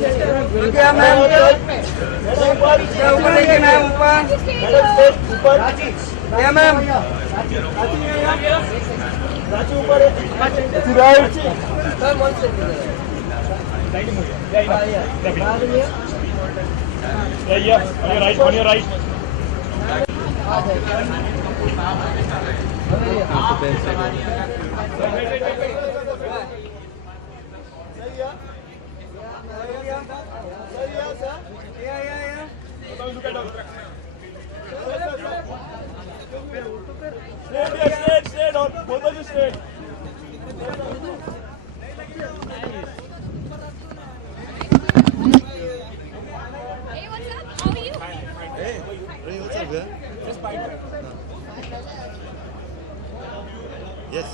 क्या मैम ऊपर लेके मैम ऊपर क्या ma'am on your right. Straight on. Both of you straight. Hey, what's up? How are you? Hey, what's up, man? Just bite. Yes.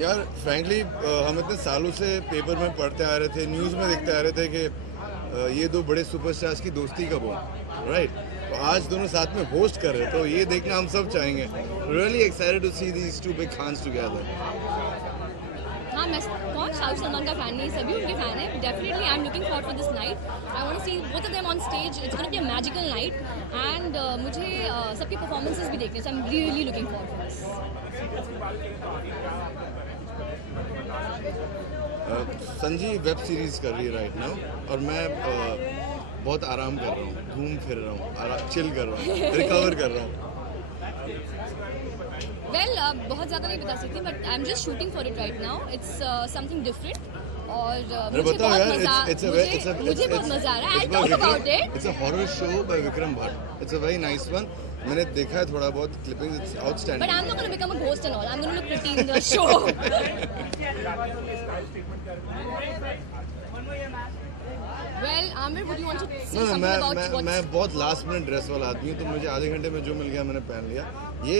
यार फ्रैंकली हम इतने सालों से पेपर में पढ़ते आ रहे थे, न्यूज़ में देखते आ रहे थे कि ये दो बड़े सुपरस्टार्स की दोस्ती कब हो, राइट? तो आज दोनों साथ में होस्ट कर रहे हैं, तो ये देखना हम सब चाहेंगे. Really excited to see these two big Khans together. हाँ, मैं कौन शाहरुख सलमान का फैन नहीं, सभी उनके फैन है. Definitely I am looking forward for this night. I want to see both of them on stage. It's gonna be a magical night and मुझे सबकी परफॉर्मेंसेस भी देखने, so I am really looking forward for this. संजी web series कर रही है right now, और मैं बहुत आराम कर रहा हूँ, घूम फिर रहा हूँ, चिल कर रहा हूँ, रिकवर कर रहा हूँ. वेल बहुत ज़्यादा नहीं बता सकती, but I am just shooting for it right now. It's something different और मुझे बहुत मज़ा आ रहा है. I talk about it. It's a horror show by Vikram Bhatt. It's a very nice one. मैंने देखा है थोड़ा बहुत clippings. It's outstanding. But I'm not going to become a ghost and all. I'm going to look pretty in the show. Well, Amir, would you want to say something about what's... मैं बहुत last minute dress वाला आदमी हूँ, तो मुझे आधे घंटे में जो मिल गया मैंने पहन लिया. ये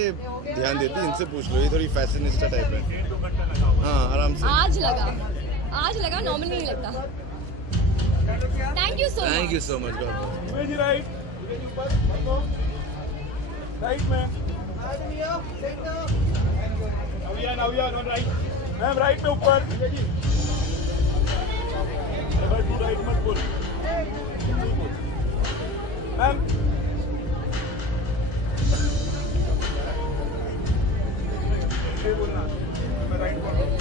ध्यान देती, इनसे पूछ लो, ये थोड़ी फैशनिस्टा टाइप है. हाँ, आराम से. आज लगा, नॉर्मली नहीं लगता. Thank you so much. Thank you so much. God bless. Right. Right, man. Now we are on right. Ma'am, right में ऊपर. Right मत बोल. Ma'am. ये बोलना. मैं right बोल रहा हूँ.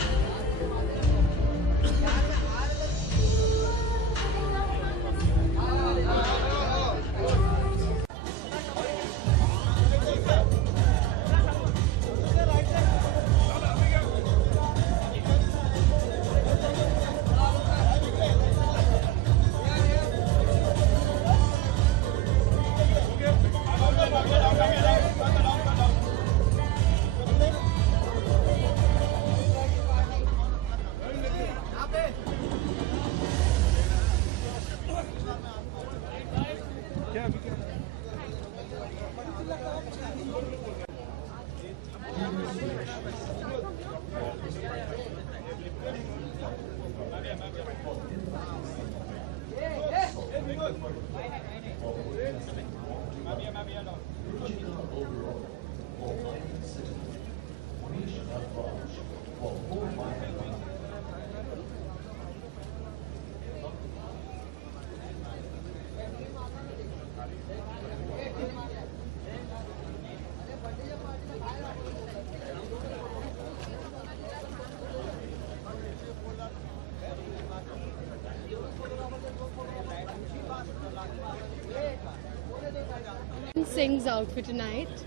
Singh's outfit tonight,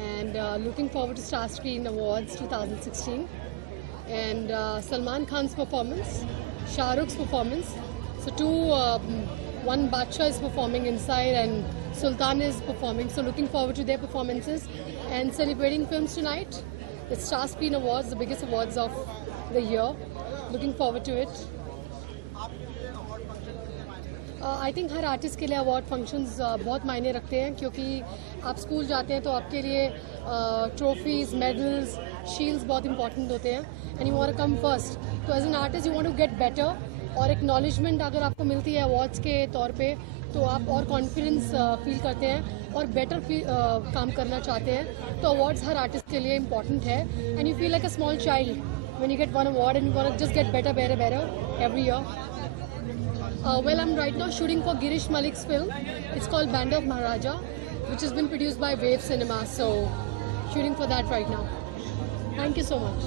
and looking forward to Star Screen Awards 2016, and Salman Khan's performance, Shah Rukh's performance. So one Badshah is performing inside and Sultan is performing. So looking forward to their performances and celebrating films tonight. It's Star Screen Awards, the biggest awards of the year. Looking forward to it. I think हर आर्टिस्ट के लिए award functions बहुत मायने रखते हैं, क्योंकि आप स्कूल जाते हैं तो आपके लिए ट्रॉफीज़, मेडल्स, शील्ड्स बहुत इंपॉर्टेंट होते हैं, and you want to come first. तो as an artist you want to get better, और एक्नॉलेजमेंट अगर आपको मिलती है अवार्ड्स के तौर पे तो आप और कॉन्फिडेंस फील करते हैं और बेटर काम करना चाहते हैं. तो अवार्ड्स हर आर्टिस्ट के लिए इम्पॉर्टेंट है, and you feel like a small child when you get one award and you want to just get better every year. Well, I'm right now shooting for Girish Malik's film. It's called Band of Maharaja, which has been produced by Wave Cinema. So, shooting for that right now. Thank you so much.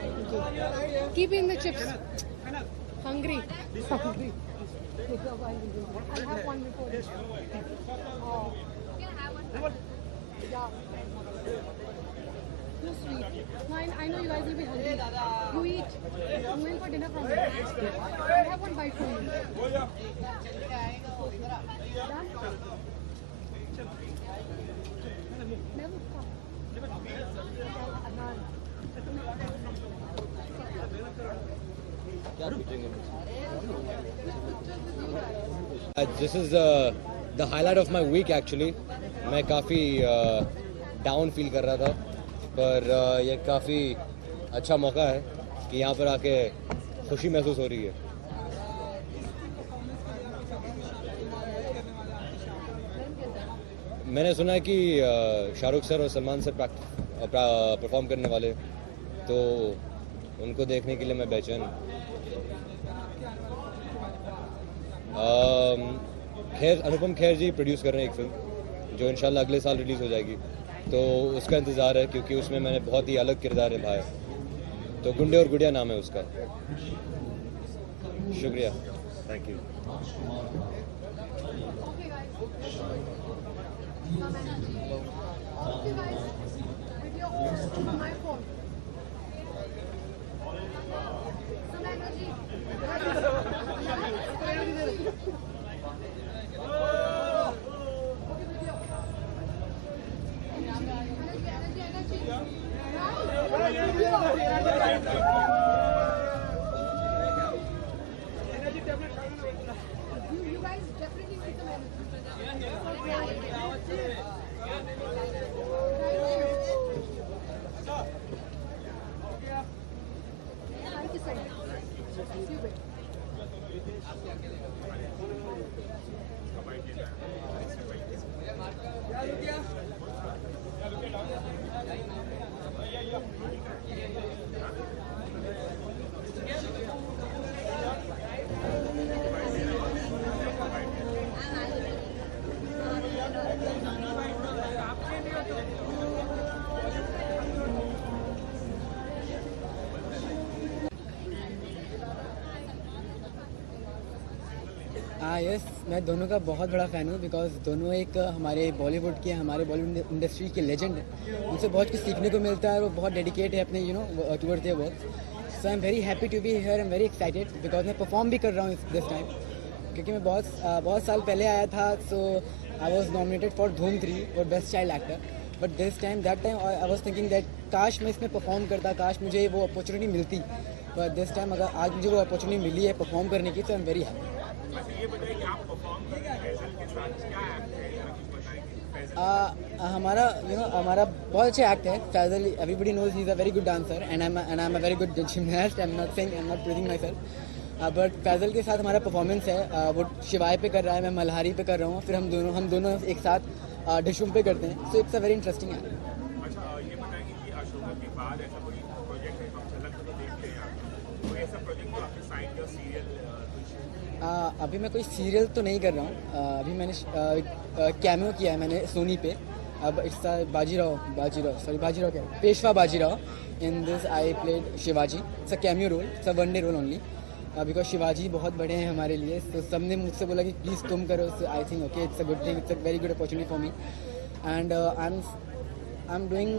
Thank you. Keep eating the chips. Hungry. Hungry. I'll have one before this. Oh. Yeah. No sweet. No, I know you guys will be hungry. You eat. I'm going for dinner from here. I'll have one bite for you. Done? Never stop. This is the highlight of my week actually. मैं काफ़ी down feel कर रहा था, पर ये काफ़ी अच्छा मौका है कि यहाँ पर आके खुशी महसूस हो रही है। मैंने सुना है कि शाहरुख सर और सलमान सर परफॉर्म करने वाले, तो उनको देखने के लिए मैं बेचैन हूँ। खैर अनुपम खेर जी प्रोड्यूस कर रहे हैं एक फिल्म जो इंशाल्लाह अगले साल रिलीज़ हो जाएगी, तो उसका इंतज़ार है क्योंकि उसमें मैंने बहुत ही अलग किरदार निभाया। तो गुंडे और गुड़िया नाम है उसका। शुक्रिया, thank you. You guys definitely need some Thank you so much. Yes, मैं दोनों का बहुत बड़ा फ़ैन हूँ बिकॉज दोनों एक हमारे बॉलीवुड के हमारे बॉलीवुड इंडस्ट्री के लेजेंड हैं। उनसे बहुत कुछ सीखने को मिलता है और वो बहुत डेडिकेट है अपने towards their work. So I am very happy to be here, I am very excited because मैं परफॉर्म भी कर रहा हूँ दिस टाइम, क्योंकि मैं बहुत साल पहले आया था। सो आई वॉज नॉमिनेटेड फॉर धूम 3 और best child actor, but that time I was thinking that काश मैं इसमें परफॉर्म करता, काश मुझे वो अपॉर्चुनिटी मिलती। बट दिस टाइम अगर आज मुझे वो अपॉर्चुनिटी मिली है परफॉर्म करने की, तो आई एम वेरी हैप्पी। हमारा हमारा बहुत अच्छा एक्ट है। Faisal, everybody knows he is a very good dancer and I am a very good gymnast. I am not saying, I am not proving myself, but Faisal के साथ हमारा परफॉर्मेंस है। वो शिवाय पे कर रहा है, मैं मल्हारी पे कर रहा हूँ, फिर हम दोनों एक साथ डिशुम पे करते हैं। So it's a very interesting act. अभी मैं कोई सीरियल तो नहीं कर रहा हूँ। अभी मैंने कैमियो किया है मैंने सोनी पे। अब इट्स बाजीराव क्या, Peshwa Bajirao. In this I played Shivaji. It's a cameo role, it's a one day role only, because Shivaji बहुत बड़े हैं हमारे लिए। तो सबने मुझसे बोला कि प्लीज़ तुम करो। So I think okay, it's a good thing, it's a very good opportunity for me. And I am doing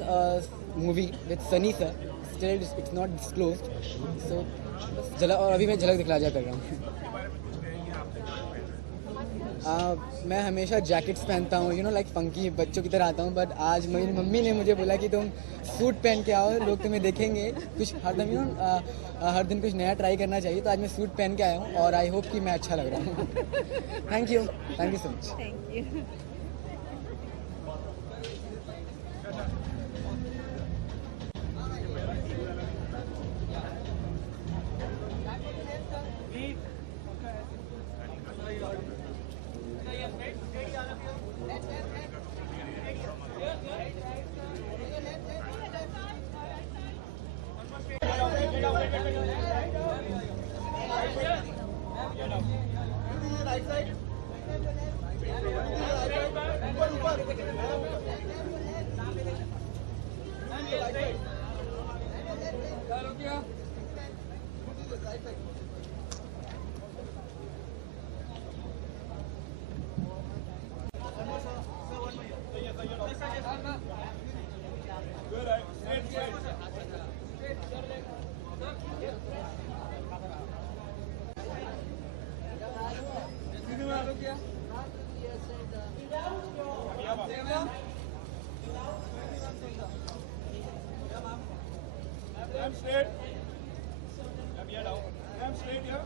movie with Sunny sir, still it's not disclosed. So और अभी मैं झलक दिखला जा कर रहा हूँ। मैं हमेशा जैकेट्स पहनता हूँ, लाइक फंकी बच्चों की तरह आता हूँ, बट आज मेरी मम्मी ने मुझे बोला कि तुम सूट पहन के आओ, लोग तुम्हें देखेंगे। कुछ हर दिन कुछ नया ट्राई करना चाहिए, तो आज मैं सूट पहन के आया हूँ और आई होप कि मैं अच्छा लग रहा हूँ। Thank you so much. Thank you. I'm straight. I'm straight here.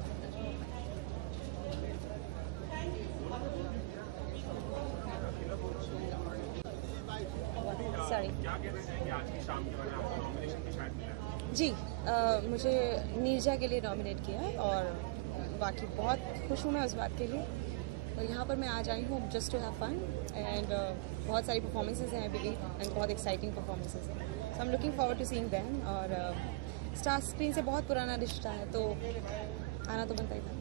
Sorry जी मुझे नीरजा के लिए नॉमिनेट किया है और बाकी बहुत खुश हूँ मैं उस बात के लिए। और यहाँ पर मैं आज आई हूँ just to have fun and बहुत सारी परफॉर्मेंसेज हैं अभी एंड बहुत एक्साइटिंग परफॉर्मेंसेज हैं। So I am looking forward to seeing them. और स्टार स्क्रीन से बहुत पुराना रिश्ता है तो आना तो बनता ही था।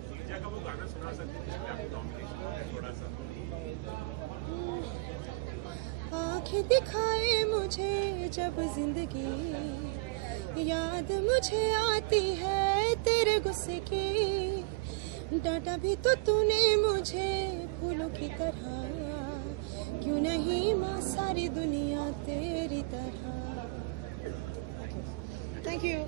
आँखें दिखाए मुझे जब जिंदगी, याद मुझे आती है तेरे गुस्से की। डांटा भी तो तूने मुझे फूलों की तरह, क्यों नहीं माँ सारी दुनिया तेरी तरह। Thank you.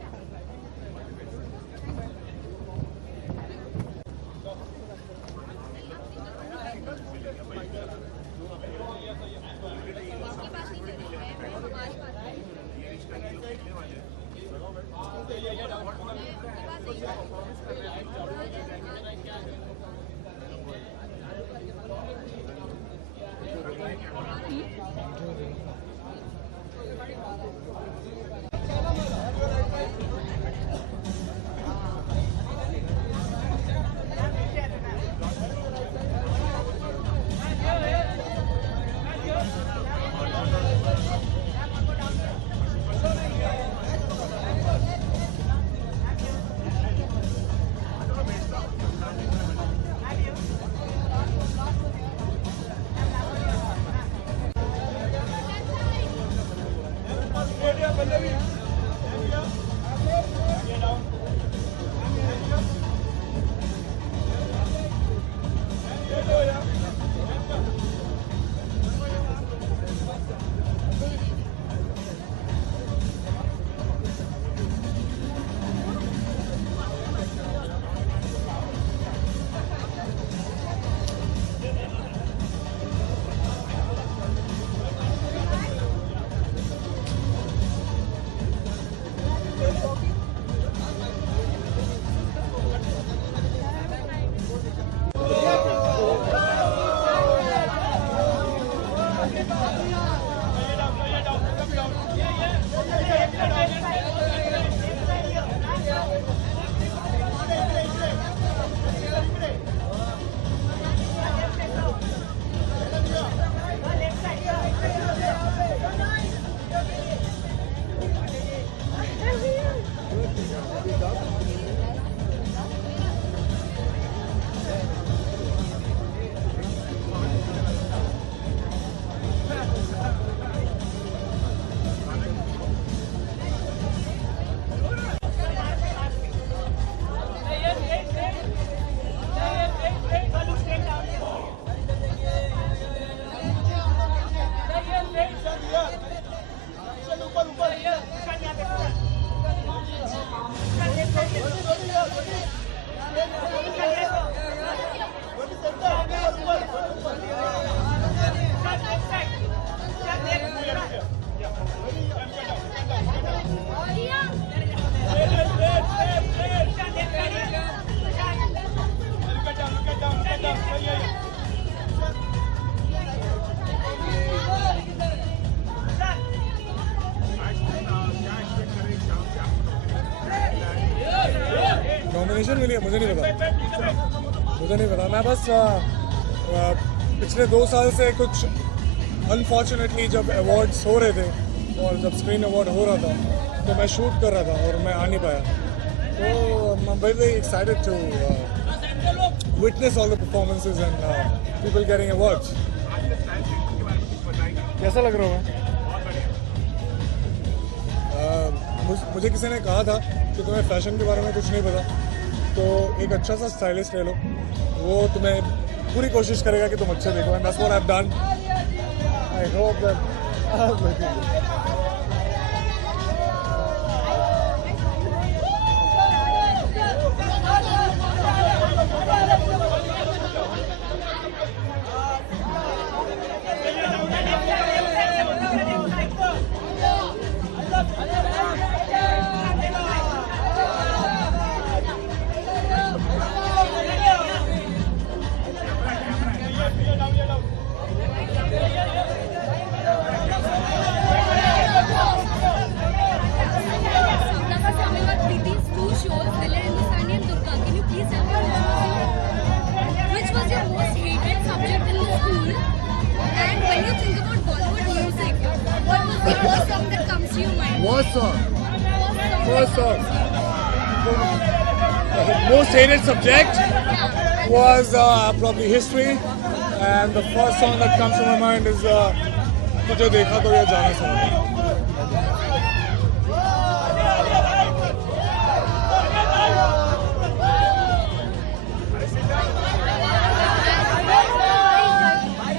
नॉमिनेशन मिली है, मुझे नहीं पता। मैं बस पिछले 2 साल से कुछ अनफॉर्चुनेटली जब अवार्ड्स हो रहे थे और जब स्क्रीन अवार्ड हो रहा था तो मैं शूट कर रहा था और मैं आ नहीं पाया। तो I am very excited to witness all the performances and people getting awards. कैसा लग रहा है? मुझे किसी ने कहा था कि तुम्हें फैशन के बारे में कुछ नहीं पता, तो एक अच्छा सा स्टाइलिस्ट ले लो, वो तुम्हें पूरी कोशिश करेगा कि तुम अच्छे देखो। And that's what I have done. I hope that First song. First song. The most hated subject was probably history, and the first song that comes to my mind is तुझे देखा तो ये जाने समा.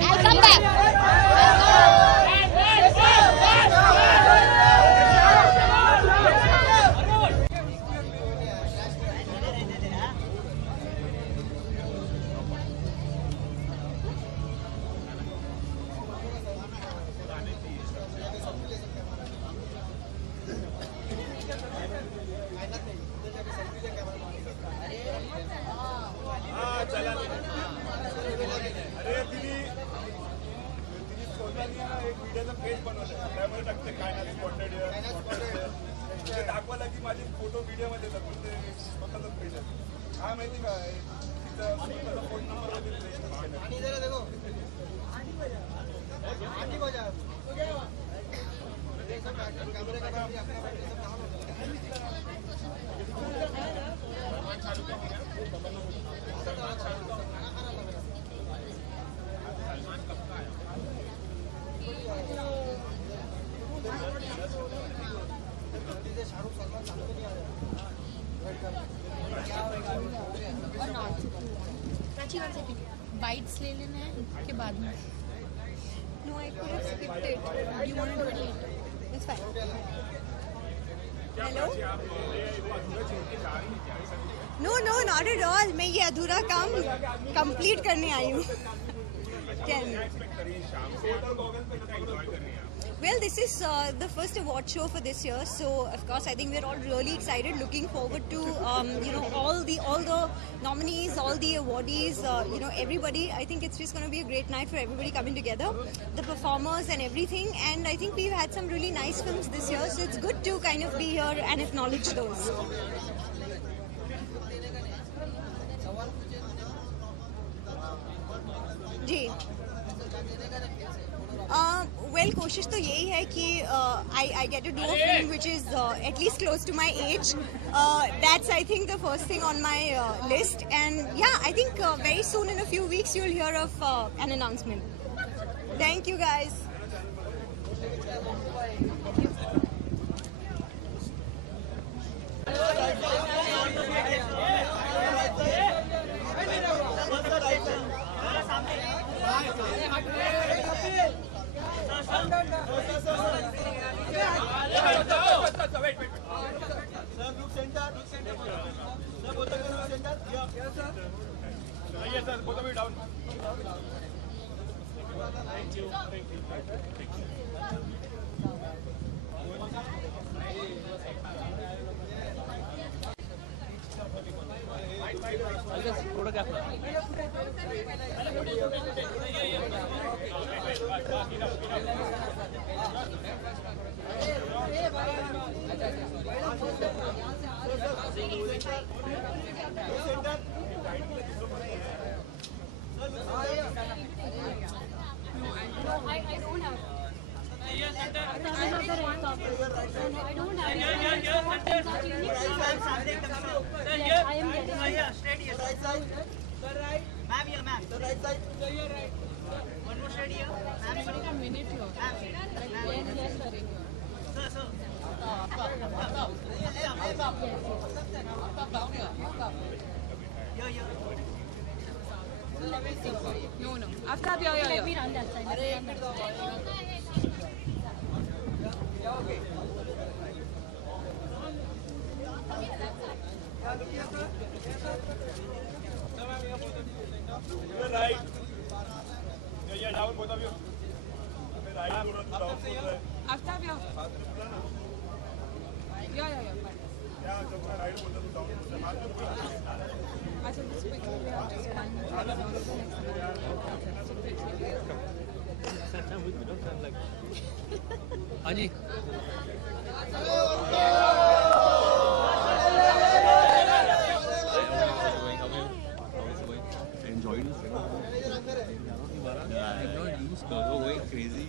I'll come back. बाइट्स ले लेना है के बाद में. No, I could have skipped it. Do you want to do it later? It's fine. Hello? No, no, not at all. मैं ये अधूरा काम कंप्लीट करने आई हूँ. Tell me. Well, this is the first award show for this year, so of course I think we're all really excited, looking forward to all the nominees, all the awardees, everybody. I think it's just going to be a great night for everybody coming together, the performers and everything. And I think we've had some really nice films this year, so it's good to kind of be here and acknowledge those. जी. Well, कोशिश तो यही है कि I get to do a film which is at least close to my age. That's I think the first thing on my list, and yeah, I think very soon in a few weeks you'll hear of an announcement. Thank you guys. No. After yeah. Let me run that side. Right. Yeah, down both of you. Right. After yeah. Yeah. Yeah, just right both of you down. अच्छा this quickly we have just हाँ जी. Enjoyed it. Yeah, I'm not used to going crazy.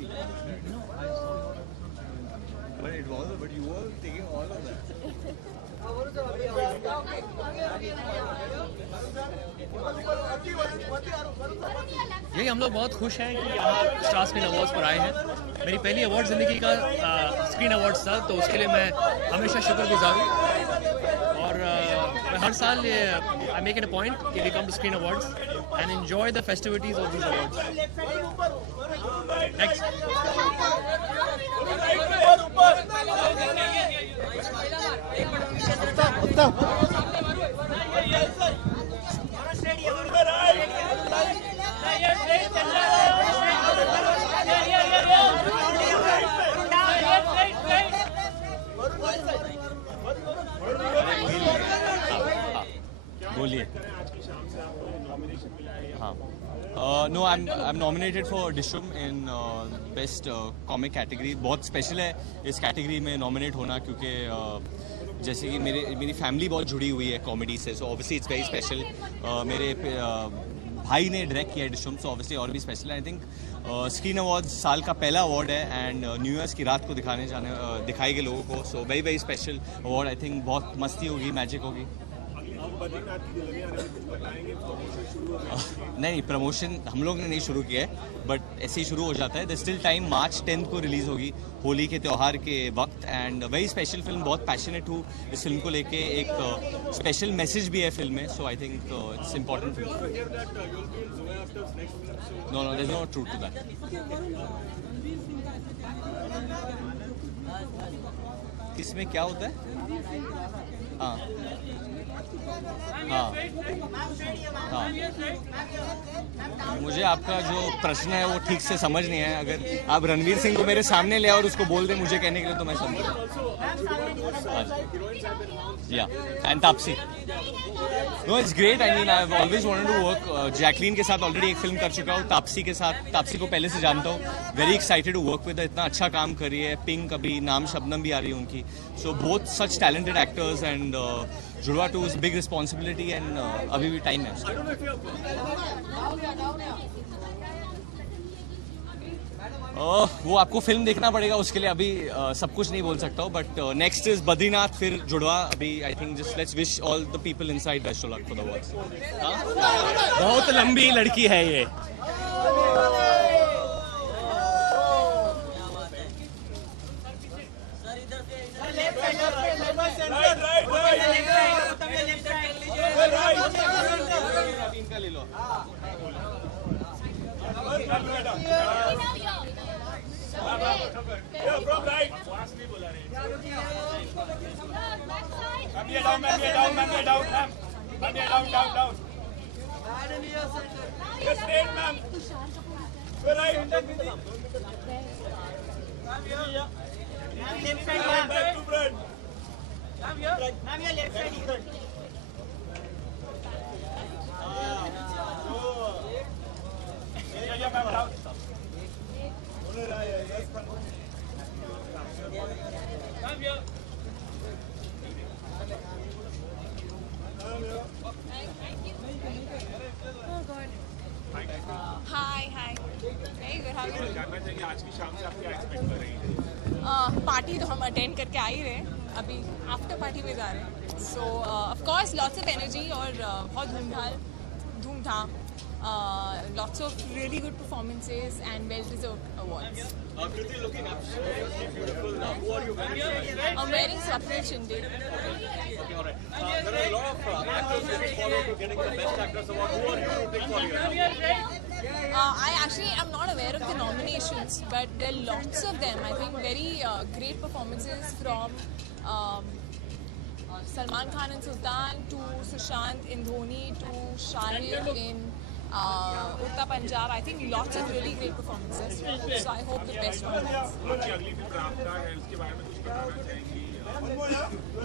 But it was, but you were यही हम लोग बहुत खुश हैं कि यहाँ स्टार स्क्रीन अवार्ड्स पर आए हैं। मेरी पहली अवार्ड ज़िंदगी का स्क्रीन अवार्ड्स था, तो उसके लिए मैं हमेशा शुक्रगुजार हूँ। और मैं हर साल I make it a point कि we come to screen awards and enjoy the festivities of these awards. Next बोलिए। हाँ, no I am nominated for Dishoom in best comic category. बहुत स्पेशल है इस कैटेगरी में नॉमिनेट होना, क्योंकि जैसे कि मेरी फैमिली बहुत जुड़ी हुई है कॉमेडी से, so obviously it's very special. मेरे भाई ने डायरेक्ट किया है डिशुम, सो ऑब्वियसली और भी स्पेशल है। आई थिंक स्क्रीन अवार्ड्स साल का पहला अवार्ड है एंड न्यू ईयर्स की रात को दिखाएंगे लोगों को, so very very special award. I think बहुत मस्ती होगी, मैजिक होगी। नहीं, प्रमोशन हम लोग ने नहीं शुरू किया है, बट ऐसे ही शुरू हो जाता है। द स्टिल टाइम मार्च 10 को रिलीज़ होगी, होली के त्यौहार के वक्त। एंड वेरी स्पेशल फिल्म, बहुत पैशनेट हूँ इस फिल्म को लेके। एक स्पेशल मैसेज भी है फिल्म में, so I think it's important film. No there is no truth to that. इसमें क्या होता है? हाँ हाँ हाँ, मुझे आपका जो प्रश्न है वो ठीक से समझ नहीं है। अगर आप रणवीर सिंह को मेरे सामने ले और उसको बोल दें मुझे कहने के लिए, तो मैं समझ। या and Taapsee, no it's great. I mean I have always wanted to work. Jacqueline के साथ ऑलरेडी एक फिल्म कर चुका हूँ, तापसी के साथ। तापसी को पहले से जानता हूँ, very excited to work with. इतना अच्छा काम कर रही है। पिंक अभी नाम शबनम भी आ रही है उनकी। So both such talented actors and Judwaa two is big responsibility and अभी भी टाइम है उसका। वो आपको फिल्म देखना पड़ेगा, उसके लिए अभी सब कुछ नहीं बोल सकता हूँ। बट नेक्स्ट इज बद्रीनाथ, फिर जुड़वा। अभी I think just let's wish all the people inside best of luck for the awards. बहुत लंबी लड़की है ये। ले लो। पार्टी तो हम अटेंड करके आ ही रहे हैं, अभी आफ्टर पार्टी में जा रहे हैं। सो of course lots of energy और बहुत धूमधाम, lots of really good performances and well-deserved awards. Kriti looking absolutely beautiful. Who are you wearing? I'm wearing Swapnil Shinde. Okay, all right. There are a lot of actors who follow to getting the Best Actress Award. Who are you rooting for here? I actually am not aware of the nominations, but there are lots of them. I think very great performances from Salman Khan in Sultan to Sushant in Dhoni to Shahil in Uttar Punjab. I think lots of really great performances. So I hope the best one wins.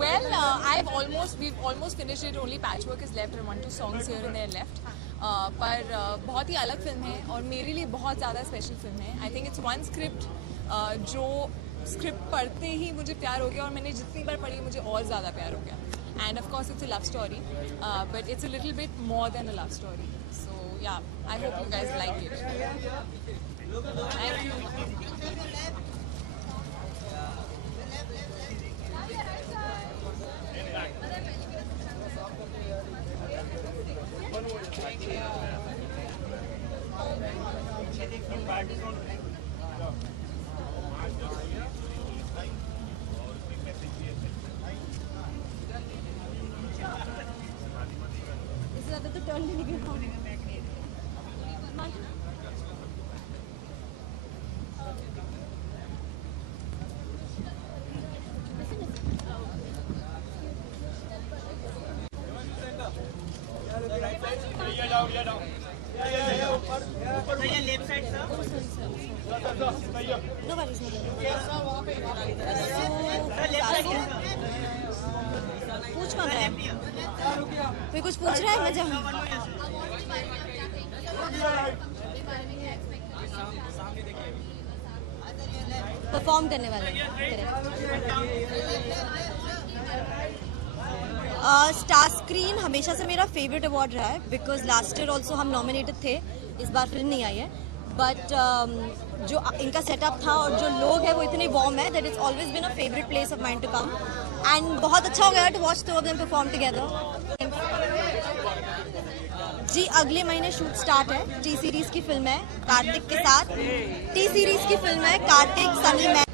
Well, we've almost finished it. Only patchwork is left and 1-2 songs here and there left. पर बहुत ही अलग फिल्म है और मेरे लिए बहुत ज़्यादा special film है। आई थिंक इट्स वन स्क्रिप्ट जो स्क्रिप्ट पढ़ते ही मुझे प्यार हो गया और मैंने जितनी बार पढ़ी मुझे और ज़्यादा प्यार हो गया। And of course it's a love story, but it's a little bit more than a love story. So yeah, I hope you guys like it. Thank you. इससे ज़्यादा तो टर्न नहीं निकल पाऊंगी। पूछ कौन रहा है? कोई कुछ पूछ रहा है? मैं जाऊँ। परफॉर्म करने वाले स्टार स्क्रीन हमेशा से मेरा फेवरेट अवार्ड रहा है, बिकॉज लास्ट ईयर ऑल्सो हम नॉमिनेटेड थे, इस बार फिल्म नहीं आई है, बट जो इनका सेटअप था और जो लोग हैं वो इतने वार्म है that it's always been a favourite place of mind to come, and बहुत अच्छा हो गया to watch two of them perform together. जी अगले महीने शूट स्टार्ट है, टी सीरीज की फिल्म है कार्तिक के साथ, टी सीरीज की फिल्म है कार्तिक सनी मैं।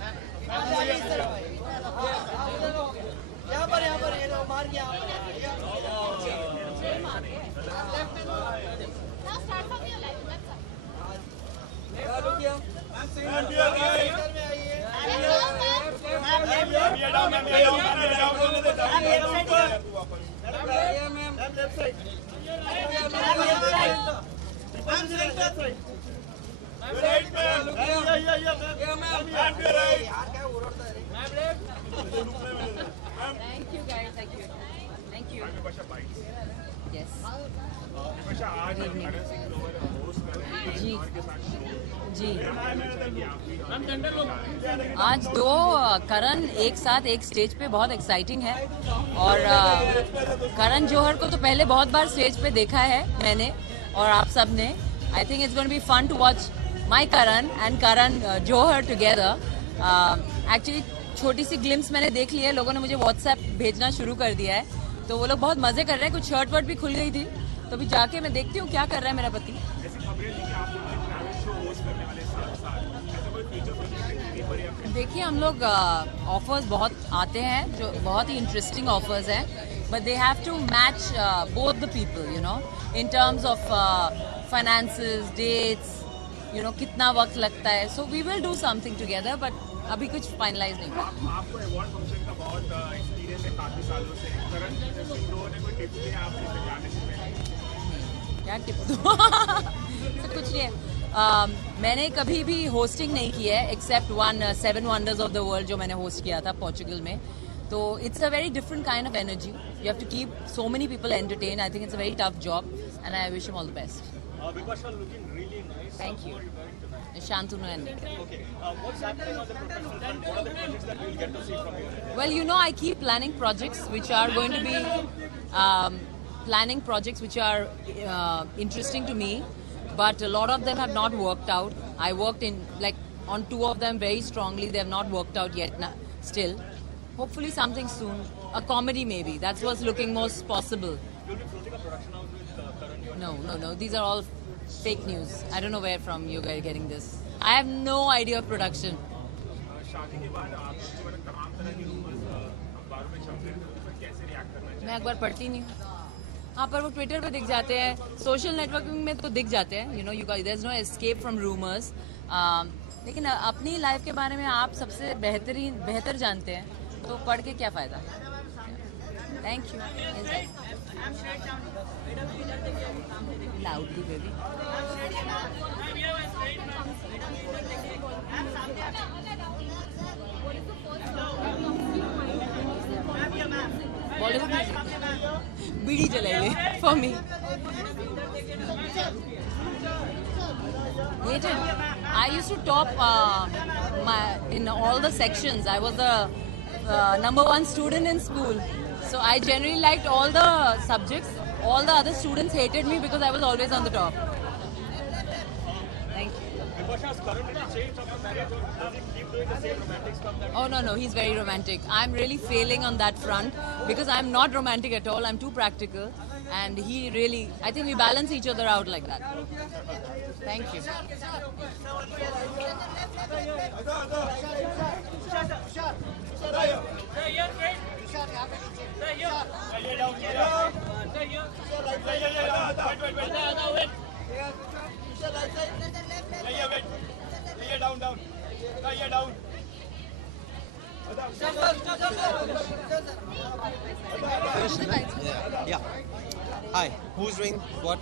Thank you guys, thank you. Thank you. Yes. जी जी आज दो करण एक साथ एक स्टेज पे बहुत एक्साइटिंग है, और करण जौहर को तो पहले बहुत बार स्टेज पे देखा है मैंने और आप सब ने। I think it's going to be fun to watch my Karan and Karan Johar together. Actually छोटी सी ग्लिम्स मैंने देख ली है, लोगों ने मुझे व्हाट्सएप भेजना शुरू कर दिया है, तो वो लोग बहुत मजे कर रहे हैं, कुछ शर्ट वर्ट भी खुल गई थी, तो अभी जाके मैं देखती हूँ क्या कर रहा है मेरा पति। देखिए हम लोग ऑफर्स बहुत आते हैं जो बहुत ही इंटरेस्टिंग ऑफर्स हैं, but they have to match both the people, you know, in terms of finances, dates, you know, कितना वक्त लगता है, so we will do something together, but अभी कुछ फाइनलाइज नहीं हुआ। आपको अवार्ड फंक्शन का बहुत एक्सपीरियंस है काफी सालों से, करण सिंह ने कोई टिप्स दिए आपने जाने से पहले? क्या टिप दूँ? कुछ नहीं है। मैंने कभी भी होस्टिंग नहीं की है except one 7 wonders of the world जो मैंने होस्ट किया था पोर्चुगल में, तो it's a very different kind of energy, you have to keep so many people entertain. I think it's a very tough job and I wish him all the best. Thank you. Shantanu and Nikhil. Okay. What's happening on the professional front? What are the projects that we will get to see from you? Well, you know, I keep planning projects which are going to be interesting to me, but a lot of them have not worked out. I worked on 2 of them very strongly. They have not worked out yet. Still, hopefully something soon. A comedy maybe. That's what's looking most possible. You'll be closing a production house with Karan? No. These are all fake news. I don't know where from you guys are getting this. I have no idea of production. शादी के बाद आपके बारे में तमाम तरह की रूमर्स अखबारों में छप रहे थे, उस पर कैसे रिएक्ट करना चाहिए? मैं अखबार पढ़ती नहीं हूँ। हाँ, पर वो ट्विटर पे दिख जाते हैं, सोशल नेटवर्किंग में तो दिख जाते हैं, you know, there is no escape from rumours. लेकिन अपनी लाइफ के बारे में आप सबसे बेहतर जानते हैं, तो पढ़ के क्या फ़ायदा। Thank you. Loudly baby. Bollywood music बीड़ी जलाइए for me. Waited. I used to top in all the sections. I was the number 1 student in school. So I generally liked all the subjects. All the other students hated me because I was always on the top. Thank you. Oh no, he's very romantic. I'm really failing on that front because I'm not romantic at all. I'm too practical, and he really, I think we balance each other out like that. Thank you. Yeah. Hi. Who's doing what?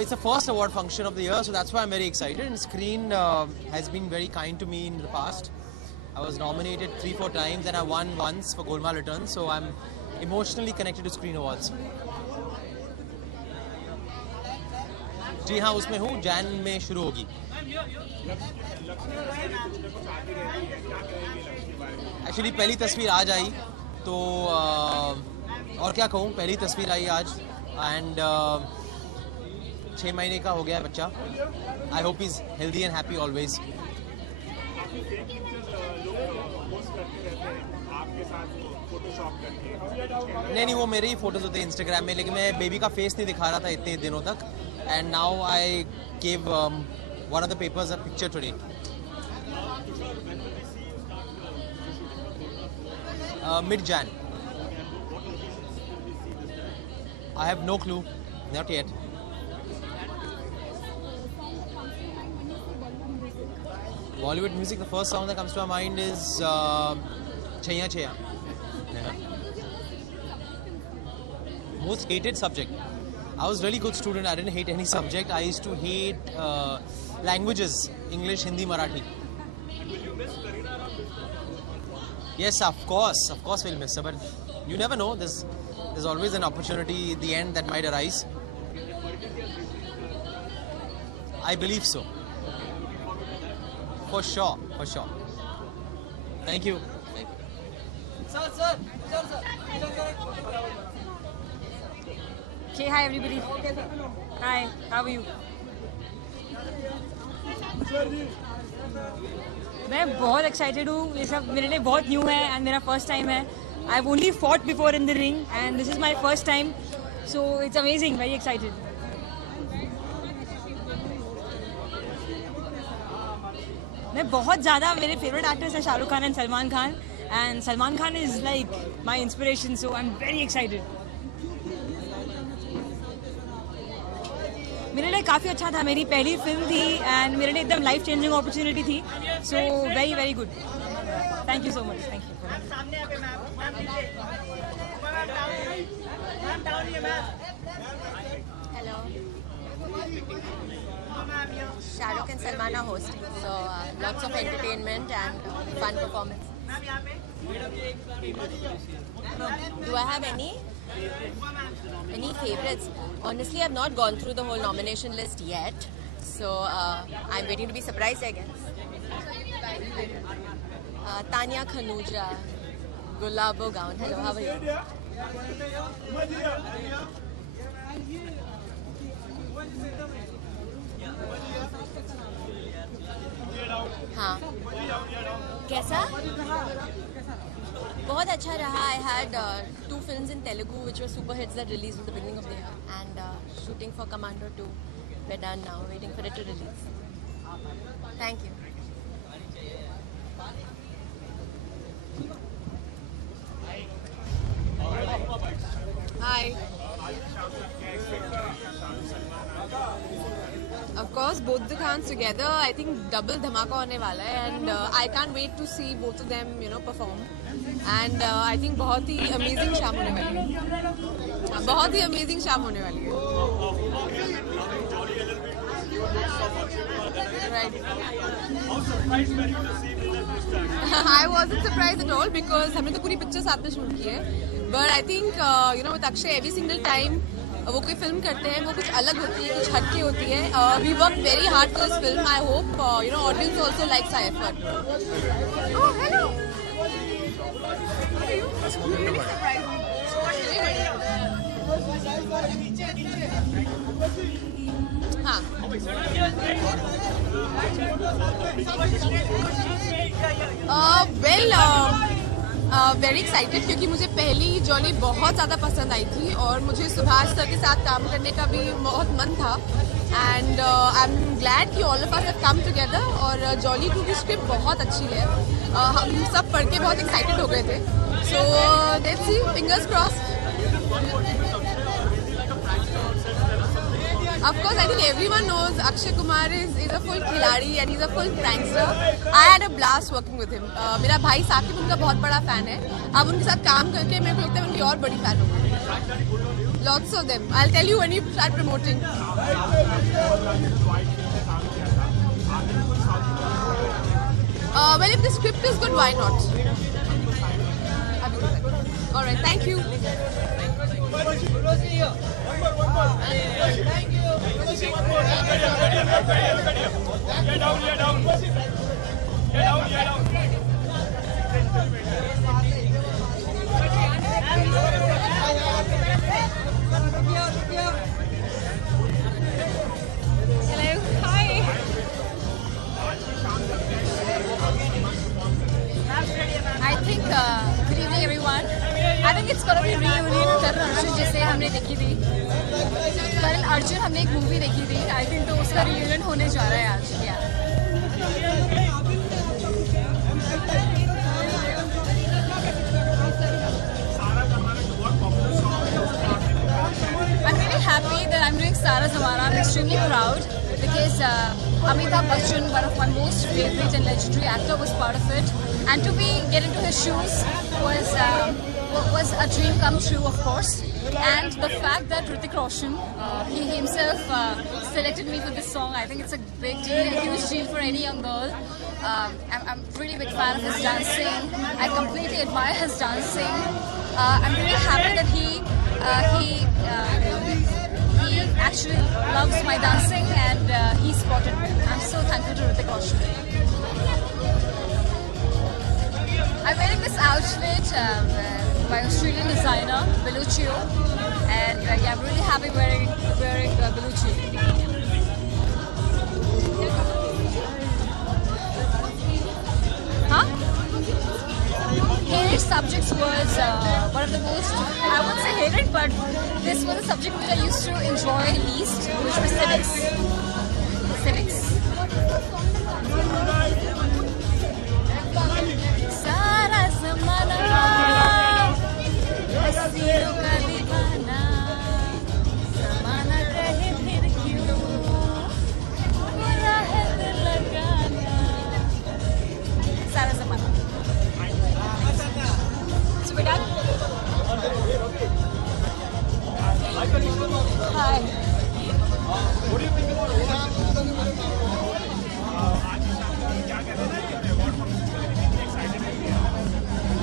It's the first award function of the year, so that's why I'm very excited. And Screen has been very kind to me in the past. I was nominated 3-4 times and I won once for Golmaal Returns, so I'm emotionally connected to Screen Awards. जी हाँ, उसमें हूँ, जैन में शुरू होगी. एक्चुअली पहली तस्वीर आज आई, तो और क्या कहूँ, पहली तस्वीर आई आज एंड 6 महीने का हो गया है बच्चा. I hope is healthy and happy always. नहीं, वो मेरे ही फोटोज होते हैं इंस्टाग्राम में, लेकिन मैं बेबी का फेस नहीं दिखा रहा था इतने दिनों तक. And now I give one of the papers a picture today. Mid-Jan. I have no clue, not yet. Bollywood music, the first song that comes to my mind is Chaiya Chaiya. Most hated subject. I was really good student. I didn't hate any subject. I used to hate languages, English, Hindi, Marathi. Yes, of course we'll miss her, but you never know. There's always an opportunity at the end that might arise. I believe so. For sure. Thank you. Sir. Okay, hi everybody. Hi, how are you? मैं बहुत एक्साइटेड हूँ. ये सब मेरे लिए बहुत न्यू है एंड मेरा फर्स्ट टाइम है. I have only fought before in the ring and this is my first time, so it's amazing. Very excited. मैं बहुत ज़्यादा, मेरे फेवरेट एक्टर्स हैं शाहरुख खान एंड सलमान खान, एंड Salman Khan is like my inspiration, so I am very excited. मेरे लिए काफ़ी अच्छा था. मेरी पहली फिल्म थी एंड मेरे लिए एकदम लाइफ चेंजिंग अपॉर्चुनिटी थी. So very very good. Thank you so much. Thank you. Hello. Shahrukh and Salman are hosting, so lots of entertainment and fun performance. Do I have any favorites? Honestly, I've not gone through the whole nomination list yet, so I'm waiting to be surprised, I guess. Tanya Khanuja, Gulabo Gaon. Hello, how are you? हाँ, कैसा? बहुत अच्छा रहा. I had 2 films in Telugu which were super hits that released at the beginning of the year, and shooting for Commando 2. We're done now, waiting for it to release. Thank you. Hi. Of course, both the Khans together, I think double dhamaka hone wala hai, and I can't wait to see both of them, perform. And I think बहुत ही amazing शाम होने वाली है. बहुत ही amazing शाम होने वाली है. Right. I wasn't surprised at all because हमने तो पूरी पिक्चर साथ में शूट की है. But I think with Akshay, every single time वो कोई फिल्म करते हैं, वो कुछ अलग होती है, कुछ हटके होती है. We worked very hard for this film. I hope audience also likes our effort. Oh, hello. Really surprised me. हाँ वेरी एक्साइटेड क्योंकि मुझे पहली जॉली बहुत ज़्यादा पसंद आई थी और मुझे सुभाष सर के साथ काम करने का भी बहुत मन था एंड आई एम ग्लैड कि all of us have come together और जॉली 2 की स्क्रिप्ट बहुत अच्छी है हम सब पढ़ के बहुत एक्साइटेड हो गए थे so let's see fingers crossed Of course, I think everyone knows Akshay Kumar is a full खिलाड़ी and he's a full prankster. I had a blast working with him. मेरा भाई साकिब उनका बहुत बड़ा फैन है. अब उनके साथ काम करके मेरे को लगता है उनकी और बड़ी फैन होगी. Lots of them. I'll tell you when you start promoting. Well, if the script is good, why not? All right, thank you. Good evening everyone. I think it's gonna be reunion Karan अर्जुन जैसे हमने देखी थी. करण अर्जुन हमने एक मूवी देखी थी. I think तो उसका reunion होने जा रहा है आज. I'm really happy that I'm doing Sara Zamana. I'm extremely proud because Amitabh Bachchan, one of my most favorite and legendary actor, was part of it. And to get into his shoes was a dream come true, of course. And the fact that Hrithik Roshan, he himself selected me for this song, I think it's a big deal, a huge deal for any young girl. I'm really big fan of his dancing. I completely admire his dancing. I'm really happy that he actually loves my dancing and he spotted me. I'm so thankful to Hrithik Roshan. I'm wearing this outfit by Australian designer Belluccio, and yeah, I'm really happy wearing Belluccio. Huh? Hated subjects was one of the most, I wouldn't say hated, but this was a subject which I used to enjoy least, which was civics. Civics. Hi. What do you think about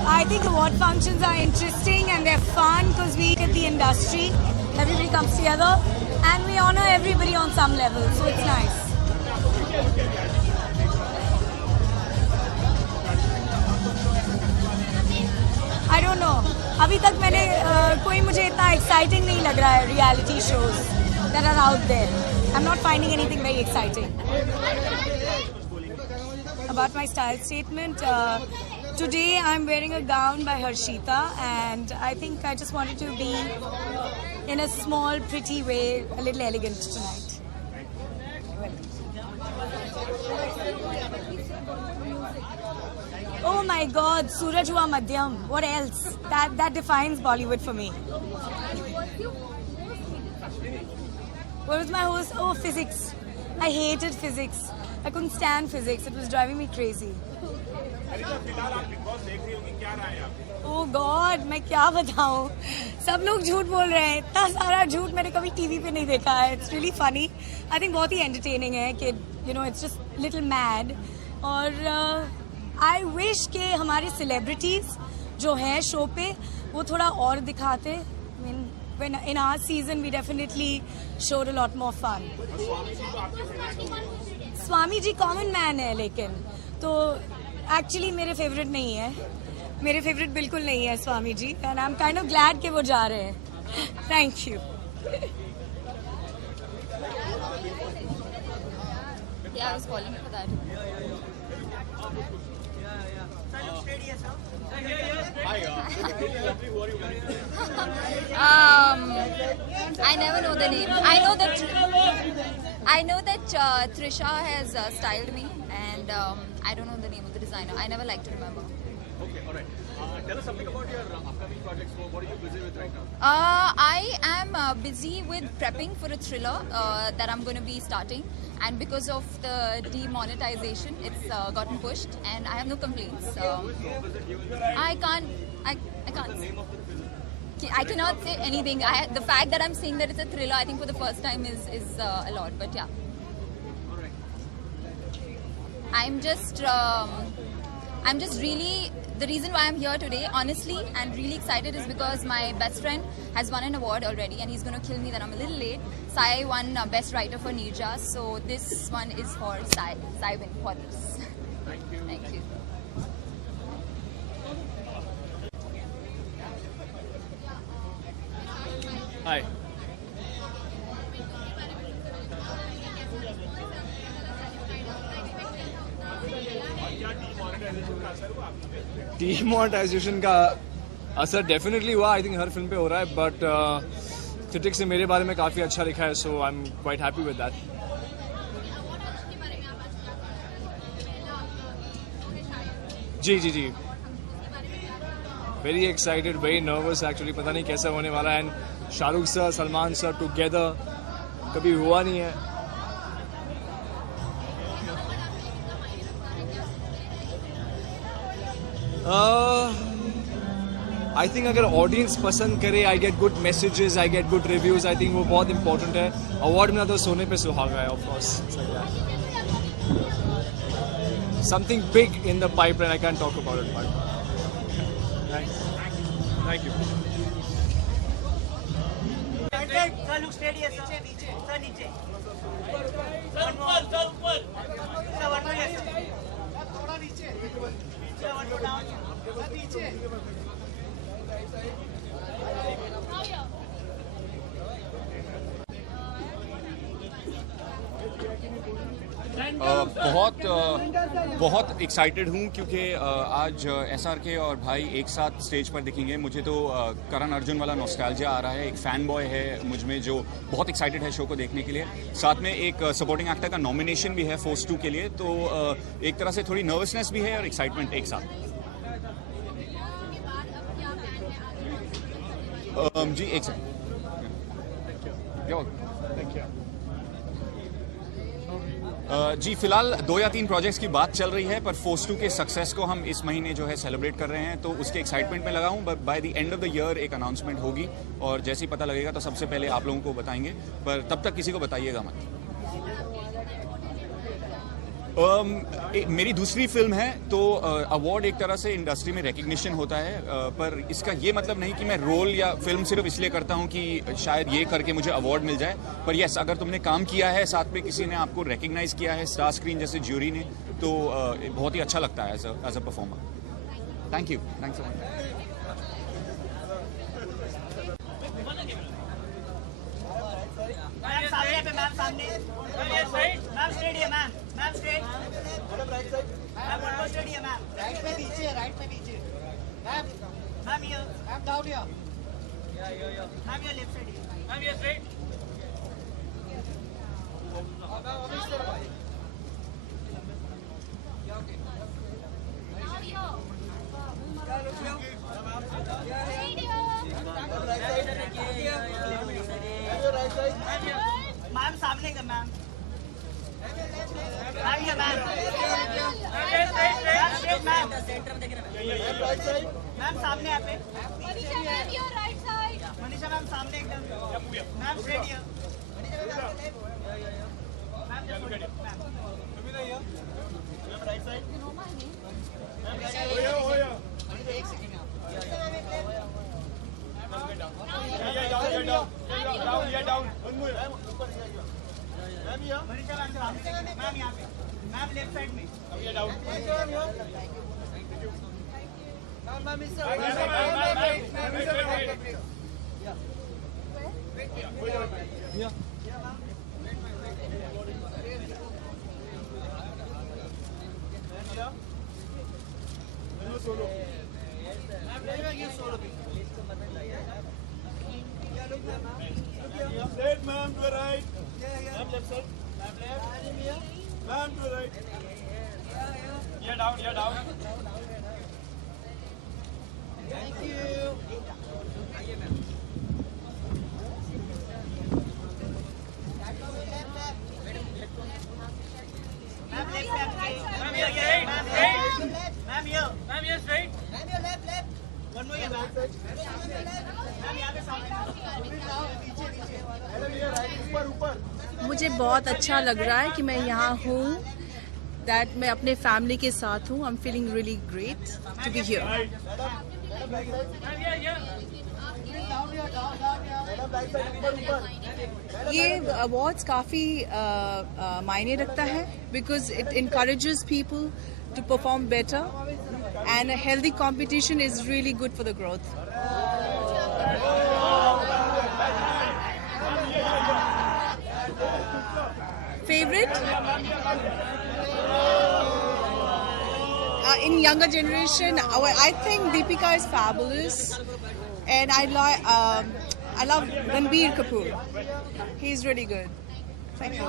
I think award functions are interesting and they're fun because we get the industry. Everybody comes together and we honor everybody on some level, so it's nice. I don't know. अभी तक मैंने कोई मुझे इतना exciting नहीं लग रहा है reality shows that are out there. I'm not finding anything very exciting. About my style statement, today I'm wearing a gown by Harshita and I think I just wanted to be in a small, pretty way, a little elegant tonight. Oh my God, Suraj Hua Madhyam. What else? That defines Bollywood for me. What was my host? Oh, physics. I hated physics. I couldn't stand physics. It was driving me crazy. Oh God, मैं क्या बताऊँ? सब लोग झूठ बोल रहे हैं. इतना सारा झूठ मैंने कभी टीवी पे नहीं देखा है. It's really funny. I think बहुत ही entertaining है कि you know it's just little mad. और I wish कि हमारे celebrities जो हैं शो पे वो थोड़ा और दिखाते. I mean, when in our season we definitely showed a lot more fun. Swami ji common man है लेकिन तो एक्चुअली मेरे फेवरेट नहीं है. मेरे फेवरेट बिल्कुल नहीं है Swami ji and I am kind of glad कि वो जा रहे हैं. Thank you. Yeah, I was calling for that. I never know the name. I know that Trisha has styled me, and I don't know the name of the designer. I never like to remember. Okay, all right. Tell us something about your upcoming projects. What are you busy with right now? I am busy with prepping for a thriller that I'm going to be starting, and because of the demonetization, it's gotten pushed, and I have no complaints. I can't. I cannot say anything. The fact that I'm saying that it's a thriller, I think for the first time is a lot. But yeah, I'm just really. The reason why I'm here today, honestly, and really excited is because my best friend has won an award already, and he's going to kill me that I'm a little late. Sai won Best Writer for Neerja, so this one is for Sai. Sai win for this. Thank you. Thank you. Hi. Demonetisation का असर डेफिनेटली हुआ, I think हर फिल्म पे हो रहा है, but critics ने मेरे बारे में काफ़ी अच्छा लिखा है, so I am quite happy with that. जी जी जी, very excited, very nervous actually. पता नहीं कैसा होने वाला है. And Shahrukh sir, Salman sir together कभी हुआ नहीं है. आई थिंक अगर ऑडियंस पसंद करे, I get good messages, I get good reviews, I think वो बहुत इंपॉर्टेंट है. अवार्ड मिला तो सोने पे सुहागा है, of course. Something big in the pipeline, I can talk about it, but thank you. बहुत एक्साइटेड हूँ क्योंकि आज SRK और भाई एक साथ स्टेज पर दिखेंगे. मुझे तो करण अर्जुन वाला नॉस्टैल्जिया आ रहा है. एक फैन बॉय है मुझ में जो बहुत एक्साइटेड है शो को देखने के लिए. साथ में एक सपोर्टिंग एक्टर का नॉमिनेशन भी है फोर्स 2 के लिए, तो एक तरह से थोड़ी नर्वसनेस भी है और एक्साइटमेंट एक साथ. जी एक सेकंड. जी फिलहाल 2 या 3 प्रोजेक्ट्स की बात चल रही है, पर फोर्स 2 के सक्सेस को हम इस महीने जो है सेलिब्रेट कर रहे हैं, तो उसके एक्साइटमेंट में लगा हूँ. But by the end of the year एक अनाउंसमेंट होगी, और जैसे ही पता लगेगा तो सबसे पहले आप लोगों को बताएंगे, पर तब तक किसी को बताइएगा मत. मेरी दूसरी फिल्म है, तो अवार्ड एक तरह से इंडस्ट्री में रिकग्निशन होता है, पर इसका ये मतलब नहीं कि मैं रोल या फिल्म सिर्फ इसलिए करता हूँ कि शायद ये करके मुझे अवार्ड मिल जाए. पर यस, अगर तुमने काम किया है, साथ में किसी ने आपको रिकग्नाइज किया है, स्टार स्क्रीन जैसे ज्यूरी ने, तो बहुत ही अच्छा लगता है as a performer. Thank you. Thanks so much. Ma'am straight, madam right side, ma'am one more straight, ma'am right पे पीछे, ma'am here, ma'am down here, ma'am here left side, ma'am here straight, ma'am सामने का ma'am. Ma'am सामने आप Manisha ma'am your right side. Manisha ma'am सामने एकदम. Ma'am straight here. Ma'am just ma'am right side. एक second down. Manisha ma'am सामने. Ma'am यहाँ पे. मैम लेफ्ट साइड में. डाउन. मैम इस left side. Ma'am to the right. Here down, here down. Thank you. Ma'am, left, left. Ma'am, here, here. Ma'am, here. Ma'am, here. Ma'am, here, straight. Ma'am, here, left, left. One more here, ma'am. Ma'am, यहाँ पे सामने. मुझे बहुत अच्छा लग रहा है कि मैं यहाँ हूँ, दैट मैं अपने फैमिली के साथ हूँ. I am feeling really great to be here. ये अवार्ड्स काफ़ी मायने रखता है because it encourages people to perform better and a healthy competition is really good for the growth. Favorite? In younger generation, I think Deepika is fabulous, and I love Ranbir Kapoor. He's really good. Thank you.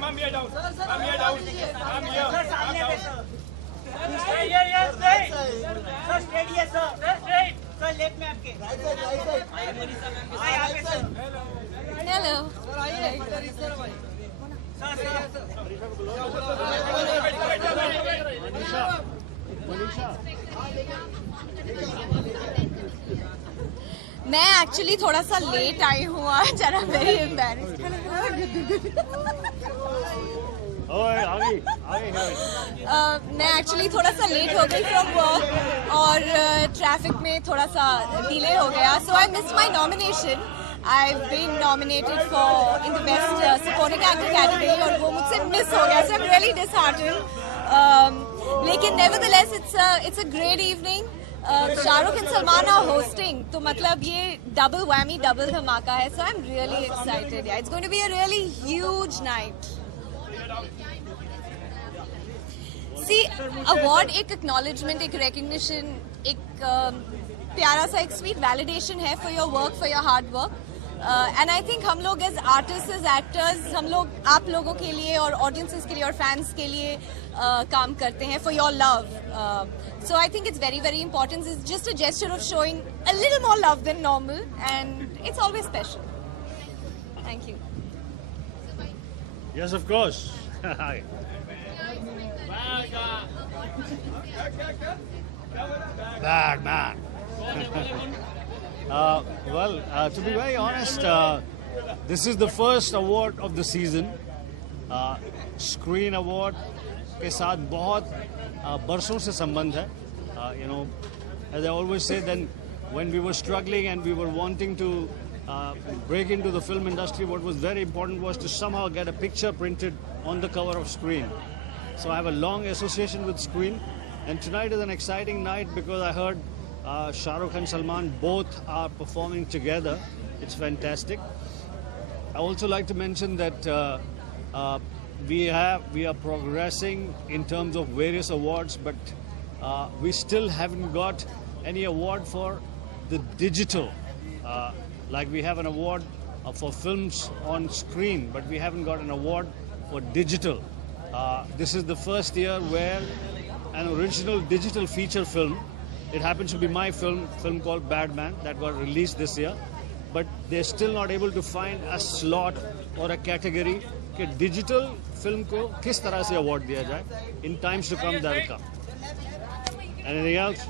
Ma'am, here down. Ma'am, here down. Ma'am, here. Yes, straight. Sir, straight, yes, sir. Sir, straight. Sir, left में आपके. Right side. हाँ, यहाँ पे sir. Hello. Sir, आइए. Sir, मैं एक्चुअली थोड़ा सा लेट आई हूँ आज, and I'm very embarrassed. मैं एक्चुअली थोड़ा सा लेट हो गई फ्रॉम वर्क और ट्रैफिक में थोड़ा सा डिले हो गया, so I missed my nomination. I've been nominated for in the best supporting actor category और वो मुझसे मिस हो गया, so I'm really disheartened. लेकिन nevertheless it's a great evening. Shahrukh एंड सलमान are hosting, तो मतलब ये double whammy, double धमाका है, so I'm really excited. Yeah, it's going to be a really huge night. See, award एक acknowledgement, एक recognition, एक प्यारा सा एक sweet validation है for your work, for your hard work. And I think हम लोग as artists, as actors, हम लोग आप लोगों के लिए और audiences के लिए और fans के लिए काम करते हैं for your love. So I think it's very, very important. It's just a gesture of showing a little more love than normal, and it's always special. Thank you. Yes, of course. Hi. Bad man. To be very honest, this is the first award of the season. Screen award के साथ बहुत बरसों से संबंध है. As I always say, then when we were struggling and we were wanting to break into the film industry, what was very important was to somehow get a picture printed on the cover of Screen. So I have a long association with Screen, and tonight is an exciting night because I heard Shah Rukh and Salman both are performing together. It's fantastic. I also like to mention that we are progressing in terms of various awards, but we still haven't got any award for the digital. Like we have an award for films on screen, but we haven't got an award for digital. This is the first year where an original digital feature film, it happens to be my film called Bad Man, that got released this year, but they're still not able to find a slot or a category कि digital film को किस तरह से award दिया जाए. In times to come, that will come. Anything else?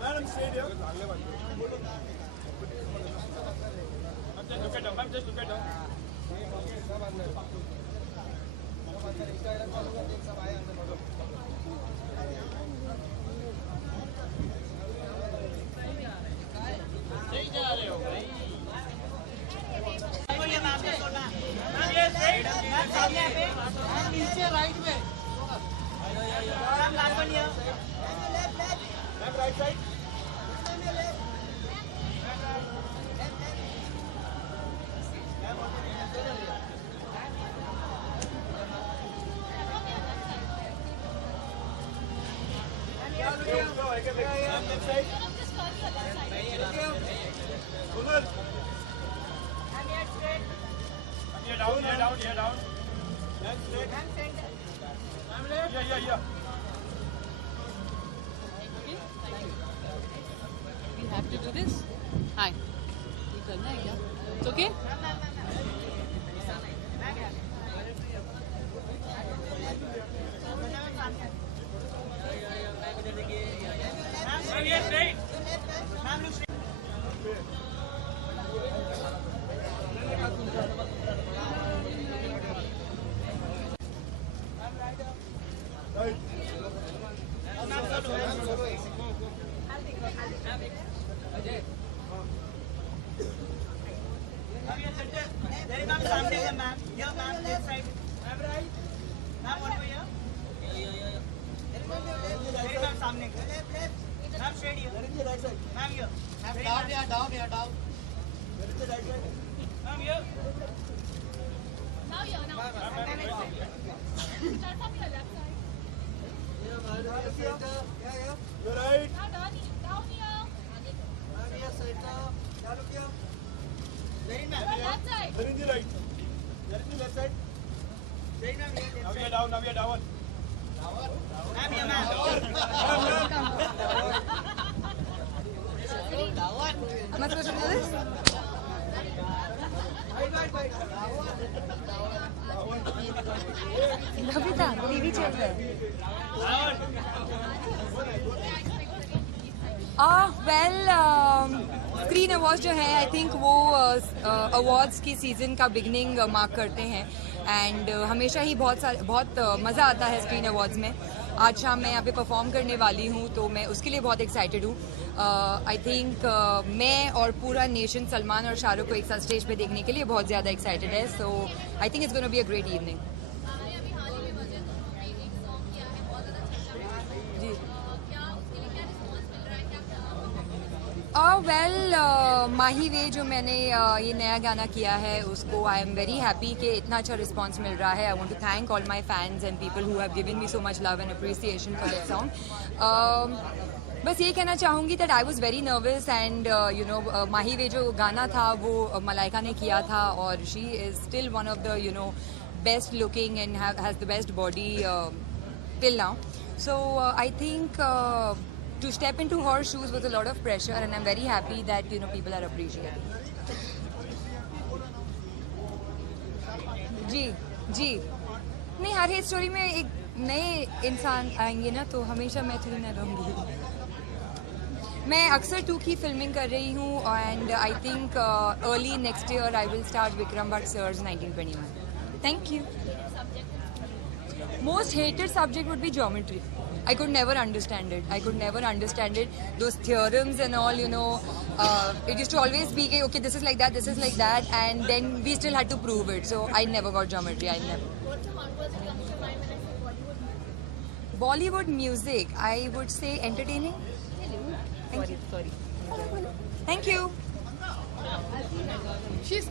Madam, stay there. Just look at them. Just look at them. नीचे राइट में one here. Ma'am, right side. We have to do this. Hi. ये करना है क्या? It's okay? Am I supposed to do this? Navita टीवी चल रहा है। Screen awards जो है आई थिंक वो अवार्ड्स की सीज़न का बिगनिंग मार्क करते हैं एंड हमेशा ही बहुत मज़ा आता है स्क्रीन अवार्ड्स में। आज शाम मैं यहाँ पे परफॉर्म करने वाली हूँ तो मैं उसके लिए बहुत एक्साइटेड हूँ। आई थिंक मैं और पूरा नेशन सलमान और शाहरुख को एक साथ स्टेज पे देखने के लिए बहुत ज़्यादा एक्साइटेड है। So I think it's gonna be a great evening. Mahi Ve जो मैंने ये नया गाना किया है उसको आई एम वेरी हैप्पी कि इतना अच्छा रिस्पांस मिल रहा है। I want to thank all my fans and people who have given me so much love and appreciation for that song. बस ये कहना चाहूँगी that I was very nervous and you know Mahi Ve जो गाना था वो मलाइका ने किया था और she is still one of the you know best looking and has the best body till now. So I think to step into her shoes was a lot of pressure and I'm very happy that you know people are appreciating. जी नहीं, हर hit story में एक नए इंसान आएंगे ना तो हमेशा मैं थोड़ी ना रहूँगी। मैं अक्सर 2 की फिल्मिंग कर रही हूँ and I think early next year I will start Vikram Bhatt sir's 1921। Thank you. Most hated subject would be geometry. I could never understand it. Those theorems and all, you know, it used to always be, okay, this is like that, and then we still had to prove it. So I never got geometry. Bollywood music, I would say entertaining. Sorry. Thank you. She's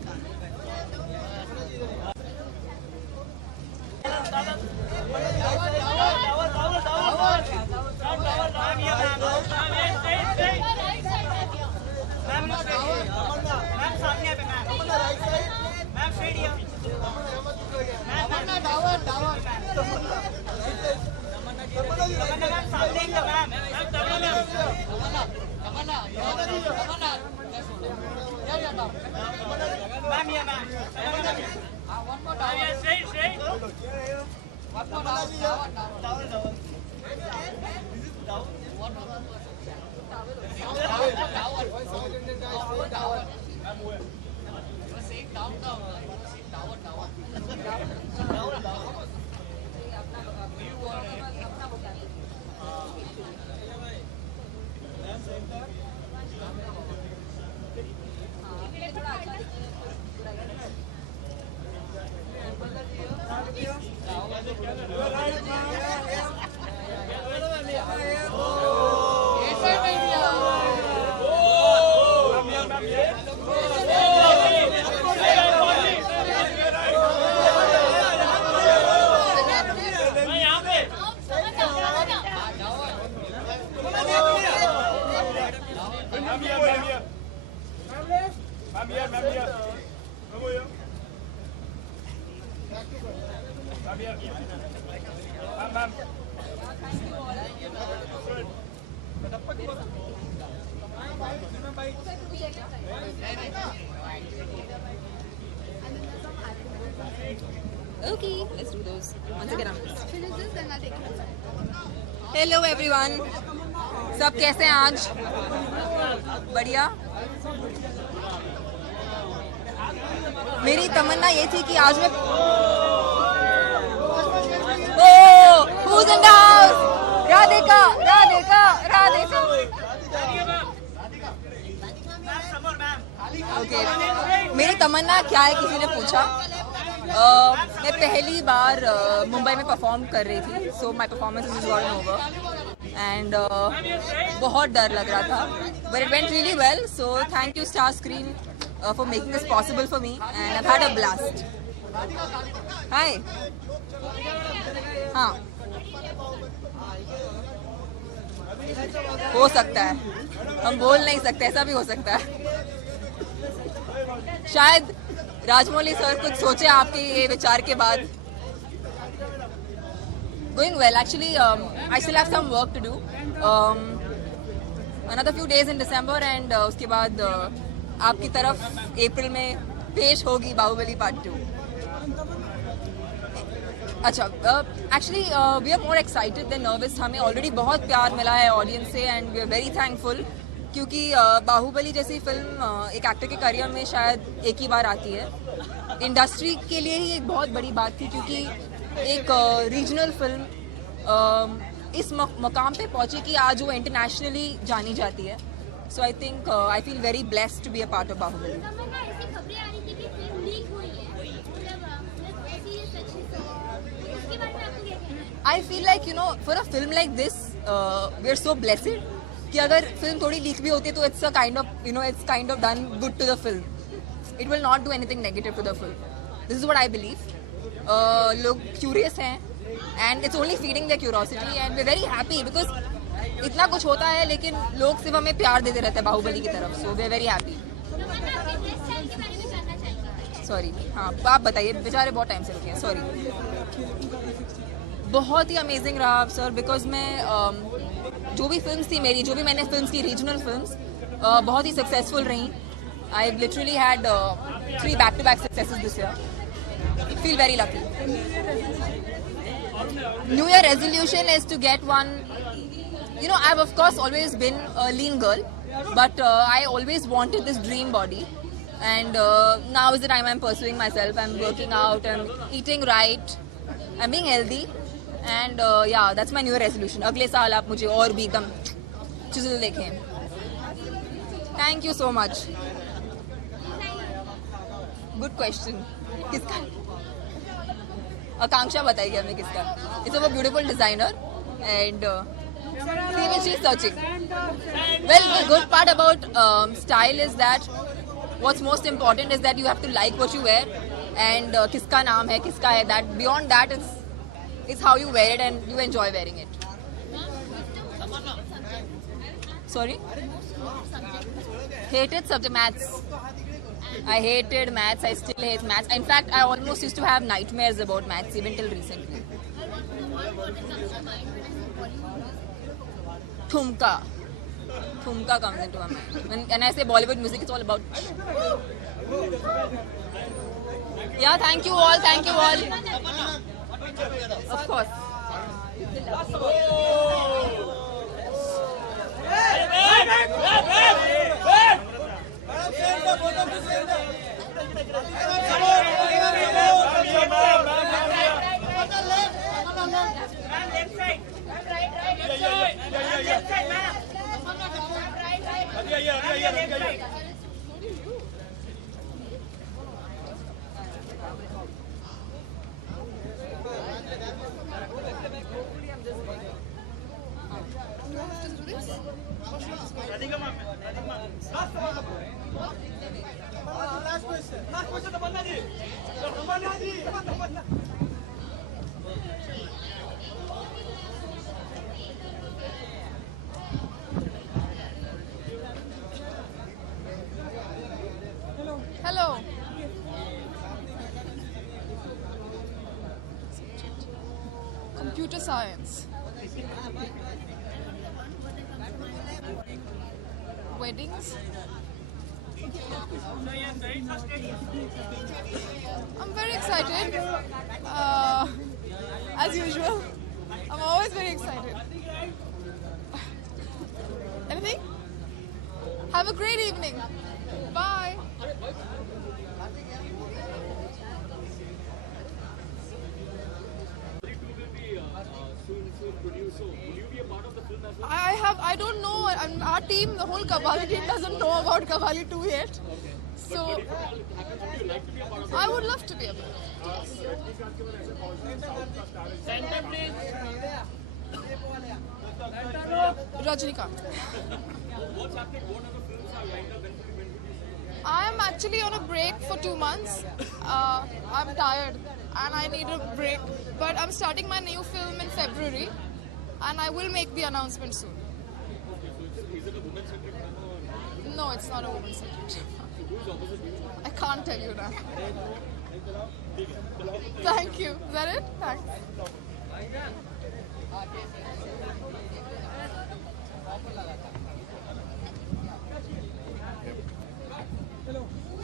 Okay, let's do those. Once again, Hello everyone. सब कैसे हैं आज? बढ़िया. मेरी तमन्ना ये थी कि आज मैं Who's in the house? Radhika, राधिका, राधिका. Okay. मेरी तमन्ना क्या है किसी ने पूछा. मैं पहली बार मुंबई में परफॉर्म कर रही थी, so my performance is gone over and बहुत डर लग रहा था, but it went really well. So thank you star screen for making this possible for me and I had a blast. Hi. हाँ, हो सकता है, हम बोल नहीं सकते, ऐसा भी हो सकता है. शायद राजमौली सर कुछ सोचे आपके ये विचार के बाद. Going well, actually. I still have some work to do. Another few days in December and उसके बाद आपकी तरफ अप्रैल में पेश होगी बाहुबली पार्ट 2. अच्छा, actually we are more excited than nervous. हमें ऑलरेडी बहुत प्यार मिला है ऑडियंस से and we are very thankful, क्योंकि बाहुबली जैसी फिल्म एक एक्टर के करियर में शायद एक ही बार आती है. इंडस्ट्री के लिए ही एक बहुत बड़ी बात थी, क्योंकि एक रीजनल फिल्म इस मकाम पे पहुंची कि आज वो इंटरनेशनली जानी जाती है. So I think I feel very blessed to be a part of Baahubali. I feel like for a film like this we are so blessed कि अगर फिल्म थोड़ी लीक भी होती है तो it's a kind of it's kind of done good to the film. It will not do anything negative to the film. This is what I believe. लोग curious हैं and it's only feeding their curiosity and we are very happy because इतना कुछ होता है लेकिन लोग सिर्फ हमें प्यार देते रहते हैं बाहुबली की तरफ. So we are very happy. Sorry, हाँ आप बताइए, बेचारे बहुत टाइम से रुके हैं. सॉरी. बहुत ही अमेजिंग रहा सर, बिकॉज मैं जो भी फिल्म्स थी मेरी, जो भी मैंने फिल्म्स की रीजनल फिल्म्स बहुत ही सक्सेसफुल रही. I literally had 3 back-to-back successes this year. Feel very lucky. New Year resolution is to get one. I've of course always been a lean girl, but I always wanted this dream body, and now is the time I'm pursuing myself. I'm working out, I'm eating right, I'm being healthy, and yeah, that's my New Year resolution. अगले साल आप मुझे और भी एकदम चिज़ल देखें. Thank you so much. Good question. किसका? आकांक्षा बताएगी हमें किसका. It's of a beautiful designer and see which she's searching. Well, the good part about style is that what's most important is that you have to like what you wear and किसका नाम है, किसका है. That beyond that it's how you wear it and you enjoy wearing it. Sorry? Hated subject maths. I hated maths. I still hate maths. In fact, I almost used to have nightmares about maths even till recently. Thumka. Thumka comes into my mind. When I say Bollywood music, it's all about. Yeah, thank you all. Thank you all. Of course. Hello. Computer science. Weddings. I'm very excited. As usual, I'm always very excited. Anything? Have a great evening. Bye. I don't know. Our team, the whole Qawwali team doesn't know about Qawwali 2 yet. So, I would love to be a part of it. Rajnikant. I am actually on a break for 2 months. I'm tired and I need a break. But I'm starting my new film in February and I will make the announcement soon. No, it's not a woman-centered. I can't tell you now. Thank you. Is that it? Thanks.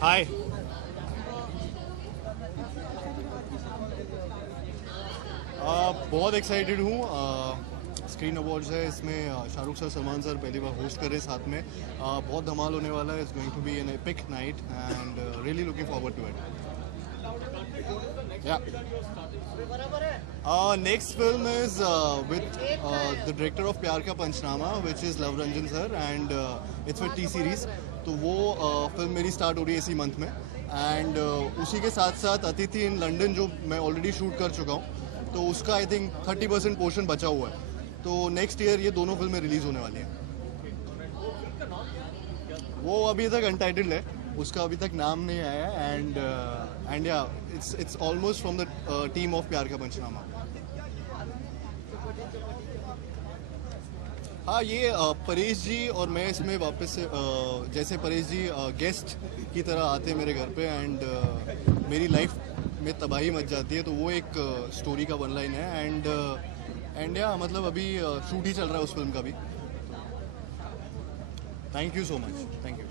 Hi. बहुत एक्साइटेड हूँ. Screen awards है, इसमें Shahrukh sir, Salman सर पहली बार होस्ट कर रहे हैं साथ में. बहुत धमाल होने वाला है. It's going to be an epic night and really looking forward to it. Next film is with the director of Pyaar Ka Punchnama, which is Luv Ranjan sir, and it's with T-Series. तो वो फिल्म मेरी स्टार्ट हो रही है इसी मंथ में. एंड उसी के साथ साथ अतिथि इन लंदन जो मैं ऑलरेडी शूट कर चुका हूँ, तो उसका आई थिंक 30% पोर्शन बचा हुआ है. तो नेक्स्ट ईयर ये दोनों फिल्में रिलीज होने वाली हैं. वो अभी तक अनटाइटल्ड है, उसका अभी तक नाम नहीं आया. एंड या it's almost from the team of प्यार का पंचनामा. हाँ, ये परेश जी और मैं इसमें वापस से जैसे परेश जी गेस्ट की तरह आते हैं मेरे घर पे एंड मेरी लाइफ में तबाही मच जाती है, तो वो एक स्टोरी का वन लाइन है. एंड या मतलब अभी शूट ही चल रहा है उस फिल्म का भी. Thank you so much. Thank you.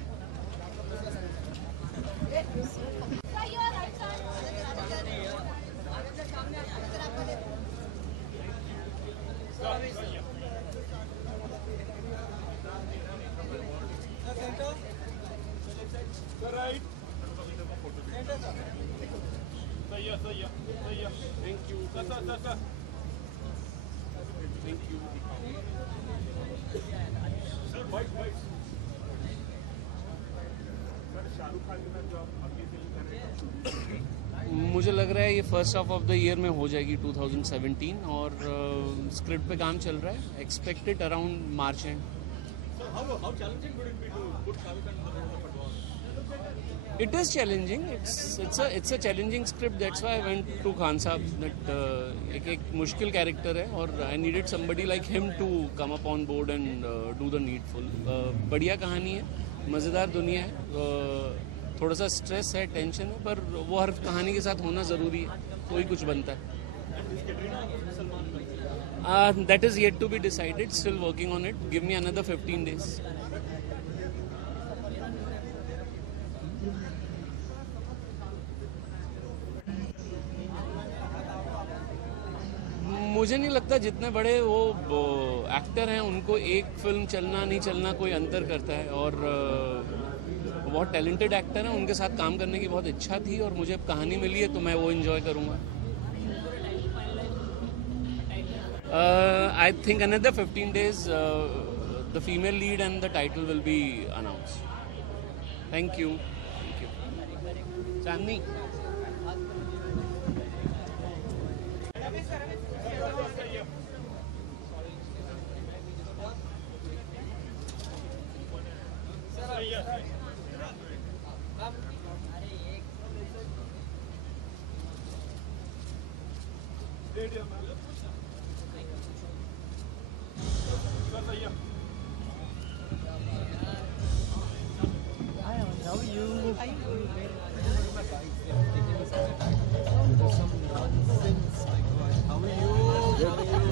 मुझे लग रहा है ये first half of the year में हो जाएगी 2017 और स्क्रिप्ट पे काम चल रहा है. Expected around March and. It is challenging. It's a challenging script. That's why I went to Khan Saab. That एक मुश्किल कैरेक्टर है और I needed somebody like him to come up on board and do the needful. बढ़िया कहानी है, मज़ेदार दुनिया है. थोड़ा सा स्ट्रेस है, टेंशन है, पर वो हर कहानी के साथ होना ज़रूरी है, तो ही कुछ बनता है. That is yet to be decided. Still working on it. Give me another 15 days. मुझे नहीं लगता जितने बड़े वो एक्टर हैं उनको एक फिल्म चलना नहीं चलना कोई अंतर करता है. और बहुत टैलेंटेड एक्टर हैं, उनके साथ काम करने की बहुत इच्छा थी और मुझे अब कहानी मिली है तो मैं वो एंजॉय करूँगा. I think another 15 days, the female lead and the title will be announced. Thank you. Thank you. Chandni. How are you? How are you?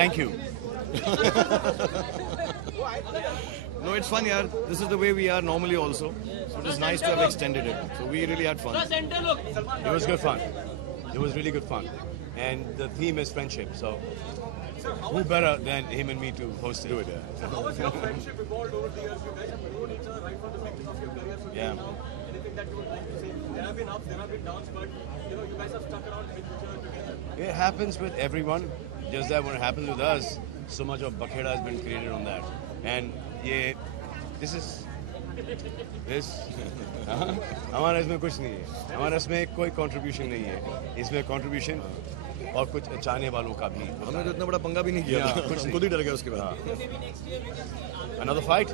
Thank you. No, it's fun, yaar. This is the way we are normally also. So it is nice to have extended it. So we really had fun. It was good fun. It was really good fun. And the theme is friendship. So who better than him and me to host it? How was your friendship evolved over the years? You guys have known each other right from the beginning of your career. So Yeah. anything that you would like to say? There have been ups, there have been downs, but you guys have stuck around with each other together. It happens with everyone. Just that when it happens with us, so much of bakheda has been created on that. And this हमारा इसमें कुछ नहीं है, हमारा इसमें कोई कंट्रीब्यूशन नहीं है, इसमें कंट्रीब्यूशन और कुछ चाहने वालों का भी। हमने तो इतना बड़ा पंगा भी नहीं किया था, कुछ खुद ही डर गया उसके बाद। Another fight?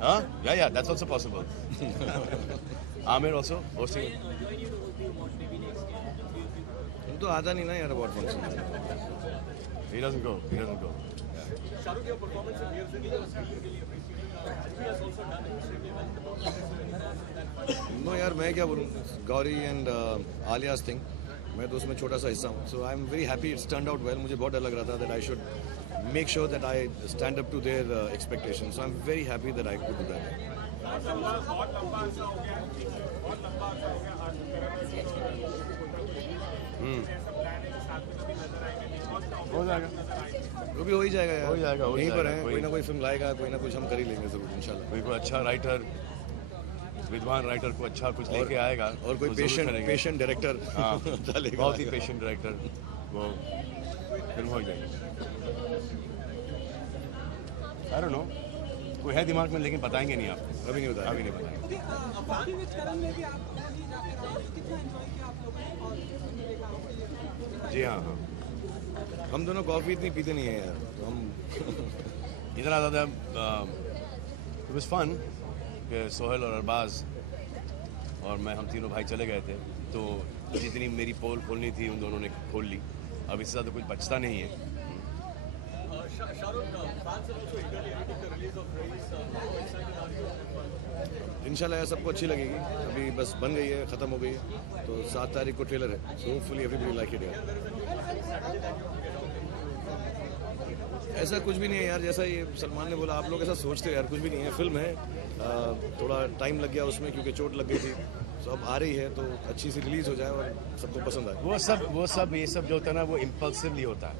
Huh? Yeah, that's also possible. Amir also hosting. हम तो आता नहीं ना यार award function. He doesn't go. Shahrukh, your performance in Dear Zindagi was really appreciated. He has also done extremely well. No यार मैं क्या बोलूँ, गौरी एंड आलिया's thing, मैं तो उसमें छोटा सा हिस्सा हूँ. So I'm very happy it's turned out well. मुझे बहुत डर लग रहा था that I should make sure that I stand up to their expectations. So I'm very happy that I could do that. हो जाएगा, वो भी हो ही जाएगा यार. हो जाएगा. यहीं पर है, कोई ना कोई फिल्म लाएगा, कोई ना कुछ हम कर ही लेंगे जरूर इंशाल्लाह. कोई अच्छा राइटर, विद्वान राइटर को अच्छा कुछ लेके आएगा और कोई पेशेंट डायरेक्टर डालेगा. बहुत ही पेशेंट डायरेक्टर, वो फिल्म हो जाएगी. I don't know, कोई है दिमाग में लेकिन बताएंगे नहीं आप. अभी नहीं बताएंगे. जी हाँ. हम दोनों कॉफी इतनी पीते नहीं है यार. हम इतना ज़्यादा it was fun कि सोहेल और अरबाज और मैं, हम तीनों भाई चले गए थे, तो जितनी मेरी पोल खोलनी थी उन दोनों ने खोल ली. अब इससे ज़्यादा कुछ बचता नहीं है. इंशाल्लाह यार सबको अच्छी लगेगी. अभी बस बन गई है, ख़त्म हो गई है, तो 7 तारीख को ट्रेलर है. So hopefully everybody like it यार. ऐसा कुछ भी नहीं है यार, जैसा ये सलमान ने बोला, आप लोग ऐसा सोचते हो यार, कुछ भी नहीं है. फिल्म है, थोड़ा टाइम लग गया उसमें क्योंकि चोट लग गई थी. तो अब आ रही है तो अच्छी सी रिलीज़ हो जाए और सबको पसंद आए. वो सब ये सब जो होता है ना, वो इम्पल्सिवली होता है.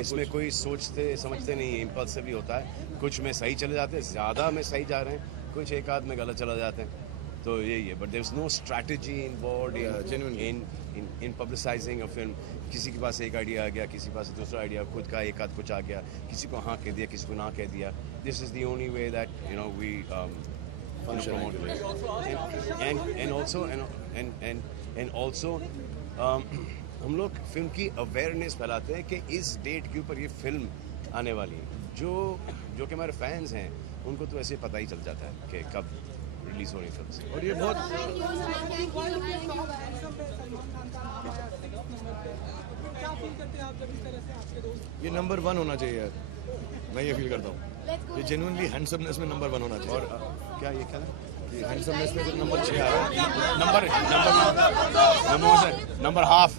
इसमें कोई सोचते समझते नहीं है, इम्पल्सिवली होता है. कुछ में सही चले जाते हैं, ज़्यादा में सही जा रहे हैं, कुछ एक आध में गलत चला जाते हैं. तो यही है. But there is no strategy involved in publicising a film. किसी के पास एक आइडिया आ गया, किसी के पास दूसरा आइडिया, खुद का एक आध कुछ आ गया, किसी को हाँ कह दिया, किसी को ना कह दिया. This is the only way that we promote it. And also हम लोग फिल्म की अवेयरनेस फैलाते हैं कि इस डेट के ऊपर ये फिल्म आने वाली है. जो कि हमारे फैंस हैं उनको तो ऐसे पता ही चल जाता है कि कब रिलीज हो रही फिल्म. और ये बहुत ये नंबर 1 होना चाहिए यार. मैं ये फील करता हूँ. ये जेन्युइनली हैंडसमनेस में नंबर 1 होना चाहिए. और क्या ये क्या है? हैंडसमनेस में फिर नंबर 6 आया. Number half.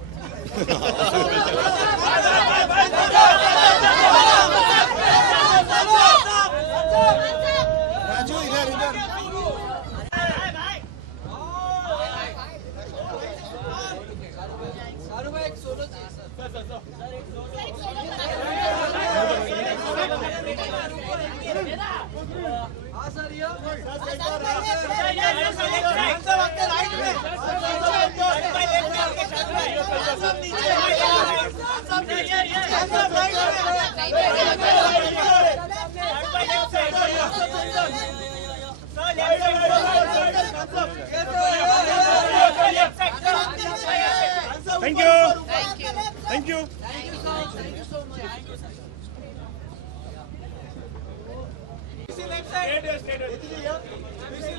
राजू इधर Thank you. Thank you. Left side.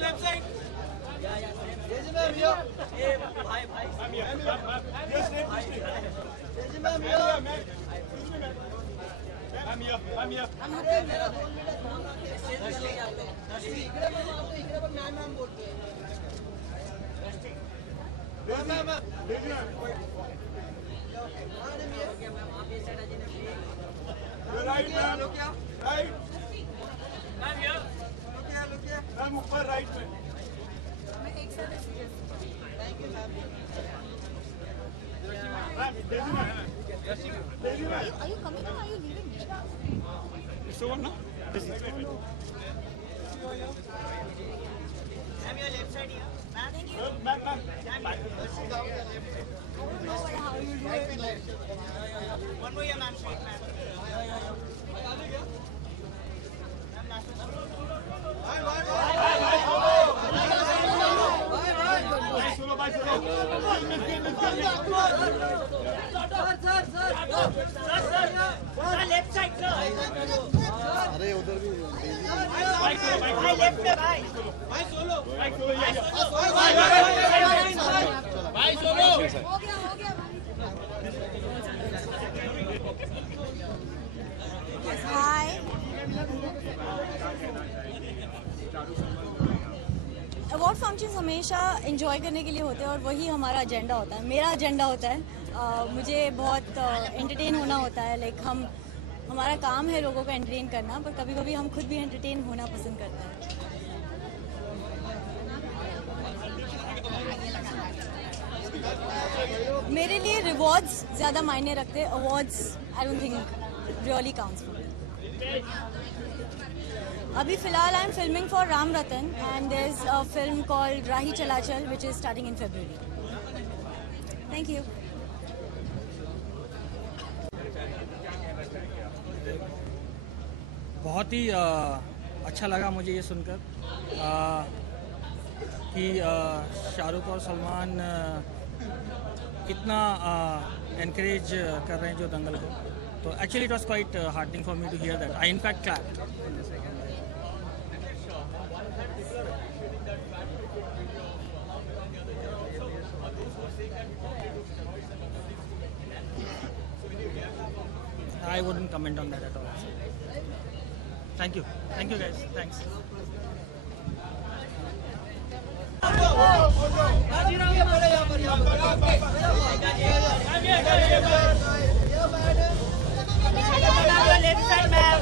Left side. Right, ma'am. Right. Ma'am, here. Look here. Ma'am, ऊपर right में. Thank you, ma'am. Are you coming or are you leaving? It's over now. Ma'am, your left side here. Ma'am, thank you. Ma'am. One more here, ma'am. Straight, ma'am. Left side, sir. अरे उधर भी Left में भाई. भाई solo. Hi. Award functions हमेशा एंजॉय करने के लिए होते हैं और वही हमारा एजेंडा होता है. मेरा एजेंडा होता है मुझे बहुत एंटरटेन होना होता है. लाइक हमारा काम है लोगों को एंटरटेन करना, पर कभी कभी हम खुद भी एंटरटेन होना पसंद करते हैं. मेरे लिए रिवॉर्ड्स ज़्यादा मायने रखते हैं. Awards I don't think really counts for me. अभी फिलहाल I am filming for Ram Ratan and there is a film called Rahi Chalachal which is starting in February. Thank you. बहुत ही अच्छा लगा मुझे ये सुनकर कि शाहरुख और सलमान कितना एनकरेज कर रहे हैं जो दंगल को. तो actually it was quite heartening for me to hear that. I in fact clapped. I wouldn't comment on that at all. Thank you guys. Thanks. Left side, ma'am.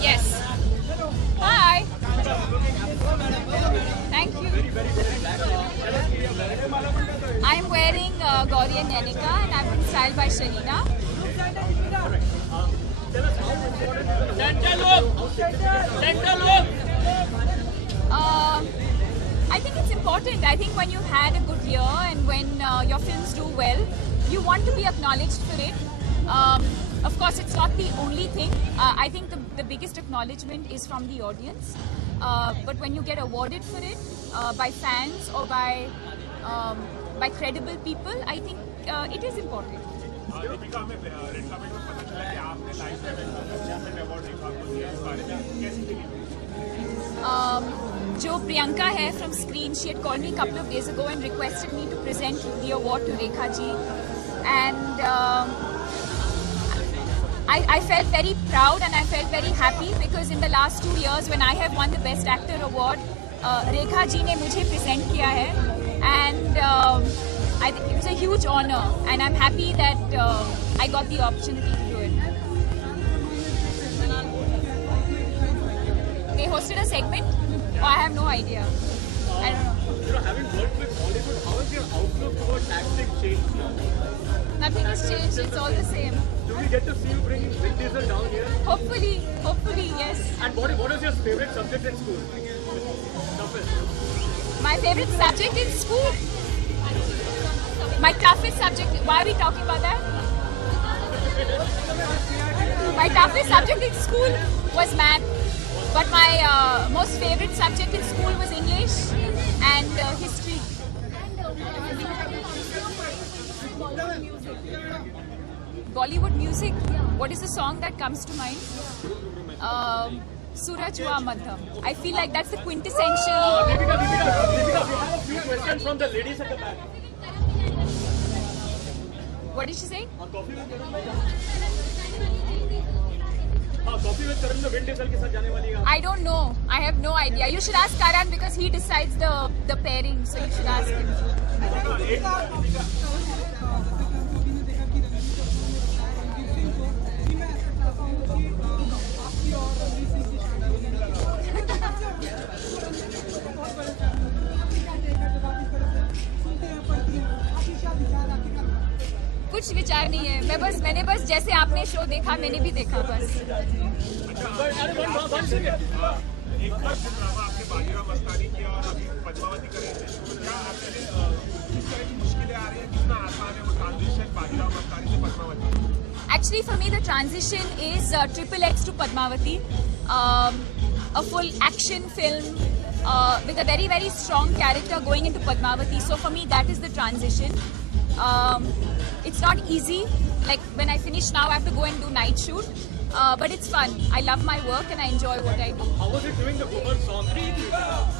Yes. Hi. Thank you. I'm wearing Gauri and Nanika and I've been styled by Sharina. I think it's important. I think when you've had a good year and when your films do well, you want to be acknowledged for it. Of course, it's not the only thing. I think the biggest acknowledgement is from the audience. But when you get awarded for it by fans or by credible people, I think it is important. जो प्रियंका है from Screen, she had called me a couple of days ago and requested me to present the award to Rekha ji, and I felt very proud and I felt very happy because in the last 2 years when I have won the Best Actor award, Rekha ji ने मुझे present किया है, and I think it was a huge honor and I'm happy that I got the opportunity to do it. They hosted a segment? Oh, I have no idea. I don't know. Having worked with Hollywood, how has your outlook towards acting changed now? Nothing has changed. It's all the same. Do we get to see you bringing Vin Diesel down here? Hopefully, yes. And what is your favorite subject in school? My favorite subject in school? My toughest subject, why are we talking about that? My toughest subject in school was math, but my most favorite subject in school was English and history. Bollywood music, what is the song that comes to mind? Suraj Hua Madham. I feel like that's the quintessential. Deepika, we have a few questions from the ladies at the back. What did she say? Coffee with Karan में Vin Diesel के साथ जाने वाली है. I don't know. I have no idea. You should ask Karan because he decides the pairing. So you should ask him. कुछ विचार नहीं है. मैंने बस जैसे आपने शो देखा मैंने भी देखा बस. एक बार ड्रामा आपने बाजीराव मस्तानी किया और अभी पद्मावती कर रहे थे. क्या आपके लिए किस तरह की मुश्किलें आ रही हैं? कितना आसान है वो ट्रांजिशन बाजीराव मस्तानी से Padmavati? Actually, for me, the transition is XXX to Padmavati, a full action film with a very, very strong character going into Padmavati. So for me, that is the transition. It's not easy. Like when I finish now, I have to go and do night shoot. But it's fun. I love my work and I enjoy what I do. How was it doing the Boomer song?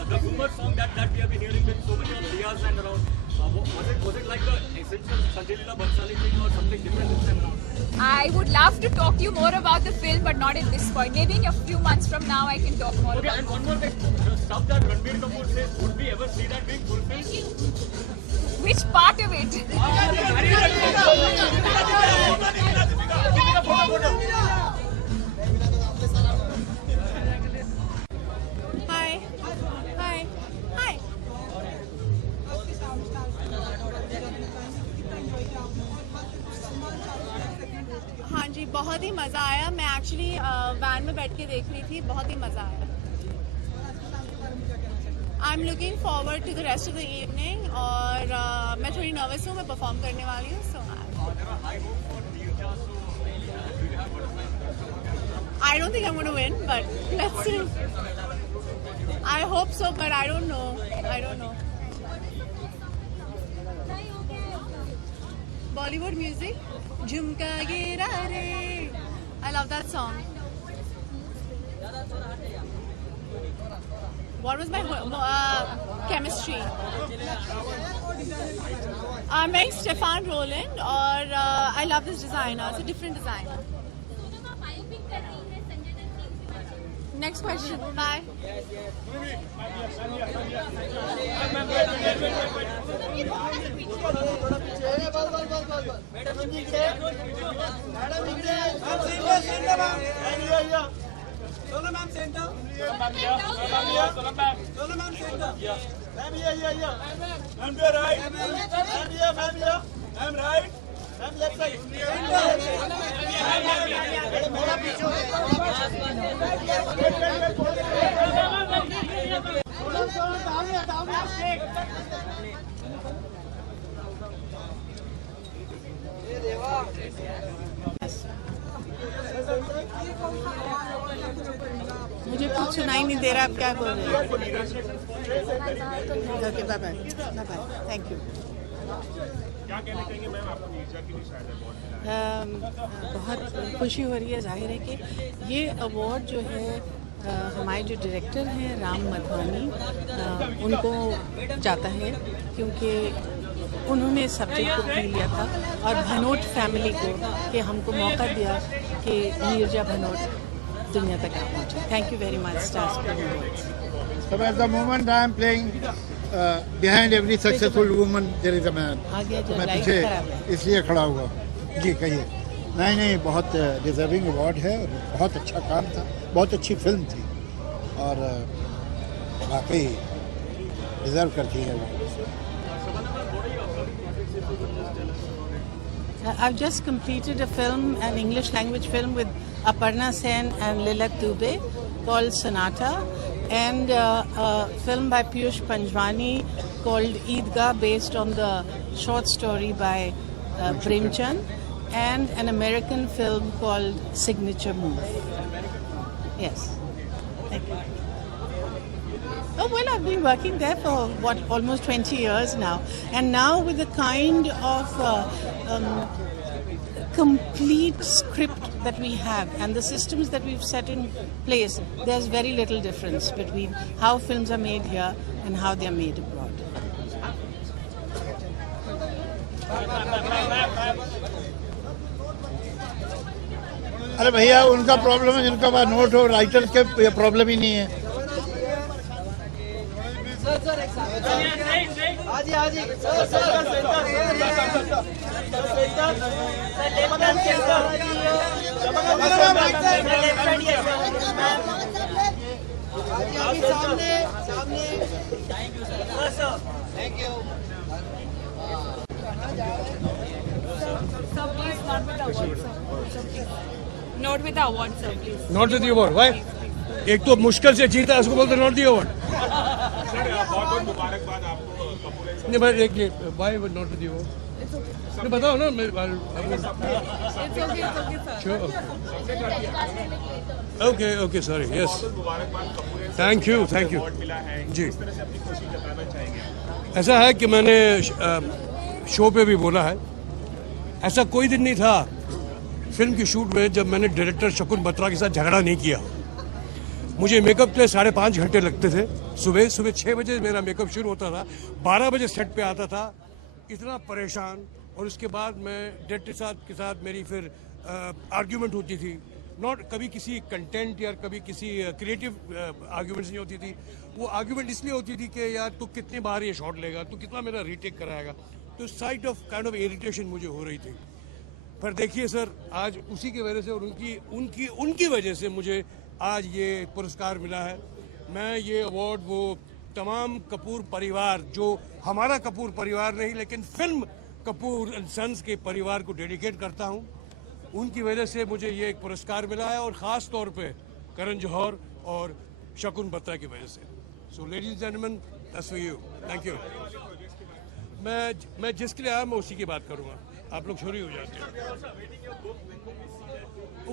The Boomer song that we have been hearing with so many of Riyas and around. Was it like the essential Sanjay Leela Bhansali thing or something different this time around? I would love to talk to you more about the film, but not at this point. Maybe in a few months from now, I can talk more. Okay, and one more thing. The stuff that Ranbir Kapoor says, would we ever see that being fulfilled? Which part of it? Hi. Hi. Hi. हाँ जी, बहुत ही मज़ा आया. मैं actually van में बैठ के देख रही थी. बहुत ही मज़ा आया. I'm looking forward to the rest of the evening. और मैं थोड़ी नर्वस हूँ. मैं परफॉर्म करने वाली हूँ. So I don't think I'm going to win, but let's see. I hope so, but I don't know. Bollywood music, Jhumka Gira Re. I love that song. What was my chemistry? I'm wearing Stefan Roland, और I love this designer. It's a different designer. Next question. Bye. Solo ma'am center. Ma'am here. Solo ma'am. Yeah. Ma'am here. Ma'am to your right. Ma'am here. Ma'am right. Ma'am left side. थोड़ा पीछे हो. मुझे कुछ सुनाई नहीं दे रहा. आप क्या बोल रहे हैं? Okay, bye bye. Thank you. क्या कहना चाहेंगे मैम आपको नीरजा के लिए शायद बहुत खुशी हो रही है. जाहिर है कि ये अवार्ड जो है हमारे जो डायरेक्टर हैं राम मधवानी उनको जाता है, क्योंकि उन्होंने इस सब्जेक्ट को पी लिया था और भनोट फैमिली को कि हमको मौका दिया कि नीरजा भनोट दुनिया तक आ पहुँचे. Thank you very much star screen awards. So at the moment I am playing behind every successful woman there is a man. मैं पीछे इसलिए खड़ा हुआ. जी कहिए. नहीं बहुत डिजर्विंग अवार्ड है और बहुत अच्छा काम था. बहुत अच्छी फिल्म थी और वाकई डिजर्व करती है. I've just completed a film, an English language film with Aparna Sen and Lilat Dubey called Sonata, and a film by Piyush Panjwani called Eidgah based on the short story by Premchand, and an American film called Signature Move. Yes. Thank you. Oh, well, I've been working there for, almost 20 years now. And now with the kind of complete script that we have and the systems that we've set in place, there's very little difference between how films are made here and how they're made abroad. अरे भैया उनका प्रॉब्लम है जिनका पास नोट हो. राइटर के प्रॉब्लम ही नहीं है. Not with the award, sir, please. Not with the award. Why? एक तो मुश्किल से जीता है उसको बोलते नॉट दी अवार्ड. नहीं भाई एक भाई नॉट दी अवार्ड. नहीं बताओ ना. Okay sorry. Yes thank you जी. ऐसा है कि मैंने शो पे भी बोला है, ऐसा कोई दिन नहीं था फिल्म की शूट में जब मैंने डायरेक्टर शकुन बत्रा के साथ झगड़ा नहीं किया. मुझे मेकअप के लिए 5.5 घंटे लगते थे. सुबह 6 बजे मेरा मेकअप शुरू होता था, 12 बजे सेट पे आता था. इतना परेशान. और उसके बाद मैं डायरेक्टर के साथ मेरी फिर आर्ग्यूमेंट होती थी. नॉट कभी किसी कंटेंट या कभी किसी क्रिएटिव आर्ग्यूमेंट्स नहीं होती थी. वो आर्ग्यूमेंट इसलिए होती थी कि यार तू कितनी बार ये शॉट लेगा, तू कितना मेरा रीटेक कराएगा. तो side of kind of irritation मुझे हो रही थी. पर देखिए सर, आज उसी की वजह से और उनकी वजह से मुझे आज ये पुरस्कार मिला है. मैं ये अवार्ड वो तमाम कपूर परिवार, जो हमारा कपूर परिवार नहीं लेकिन फिल्म कपूर एंड सन्स के परिवार को डेडिकेट करता हूँ. उनकी वजह से मुझे ये एक पुरस्कार मिला है और ख़ास तौर पे करण जौहर और शकुन बत्रा की वजह से. So ladies and gentleman, that's for you. Thank you. मैं जिसके लिए आया मैं उसी की बात करूँगा. आप लोग छोड़ी हो जाते हैं.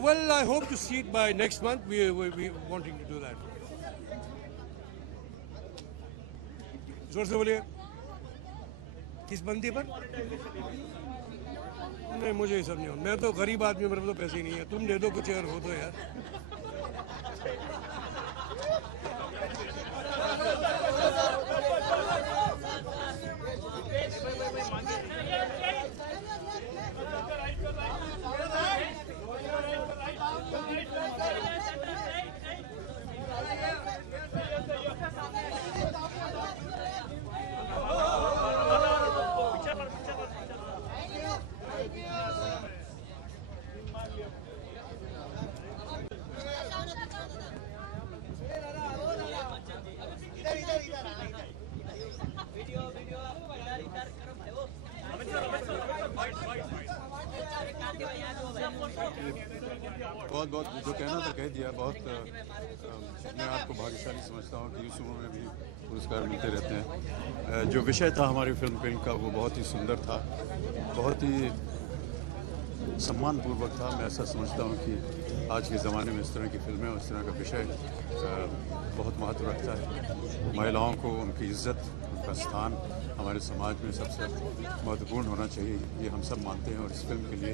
Well, I hope to see it by next month. We wanting to do that. जोर से बोलिए. किस बंदी पर? नहीं, मुझे ये सब नहीं हो. मैं तो गरीब आदमी, मेरे पास तो पैसे ही नहीं है. तुम दे दो कुछ और हो तो यार. बहुत जो कहना था कह दिया. बहुत मैं आपको भाग्यशाली समझता हूँ कि इस उम्र में भी पुरस्कार मिलते रहते हैं. जो विषय था हमारी फिल्म पेंट का वो बहुत ही सुंदर था, बहुत ही सम्मानपूर्वक था. मैं ऐसा समझता हूँ कि आज के ज़माने में इस तरह की फिल्में और इस तरह का विषय बहुत महत्व रखता है. महिलाओं को उनकी इज्जत, उनका स्थान हमारे समाज में सबसे महत्वपूर्ण होना चाहिए, ये हम सब मानते हैं. और इस फिल्म के लिए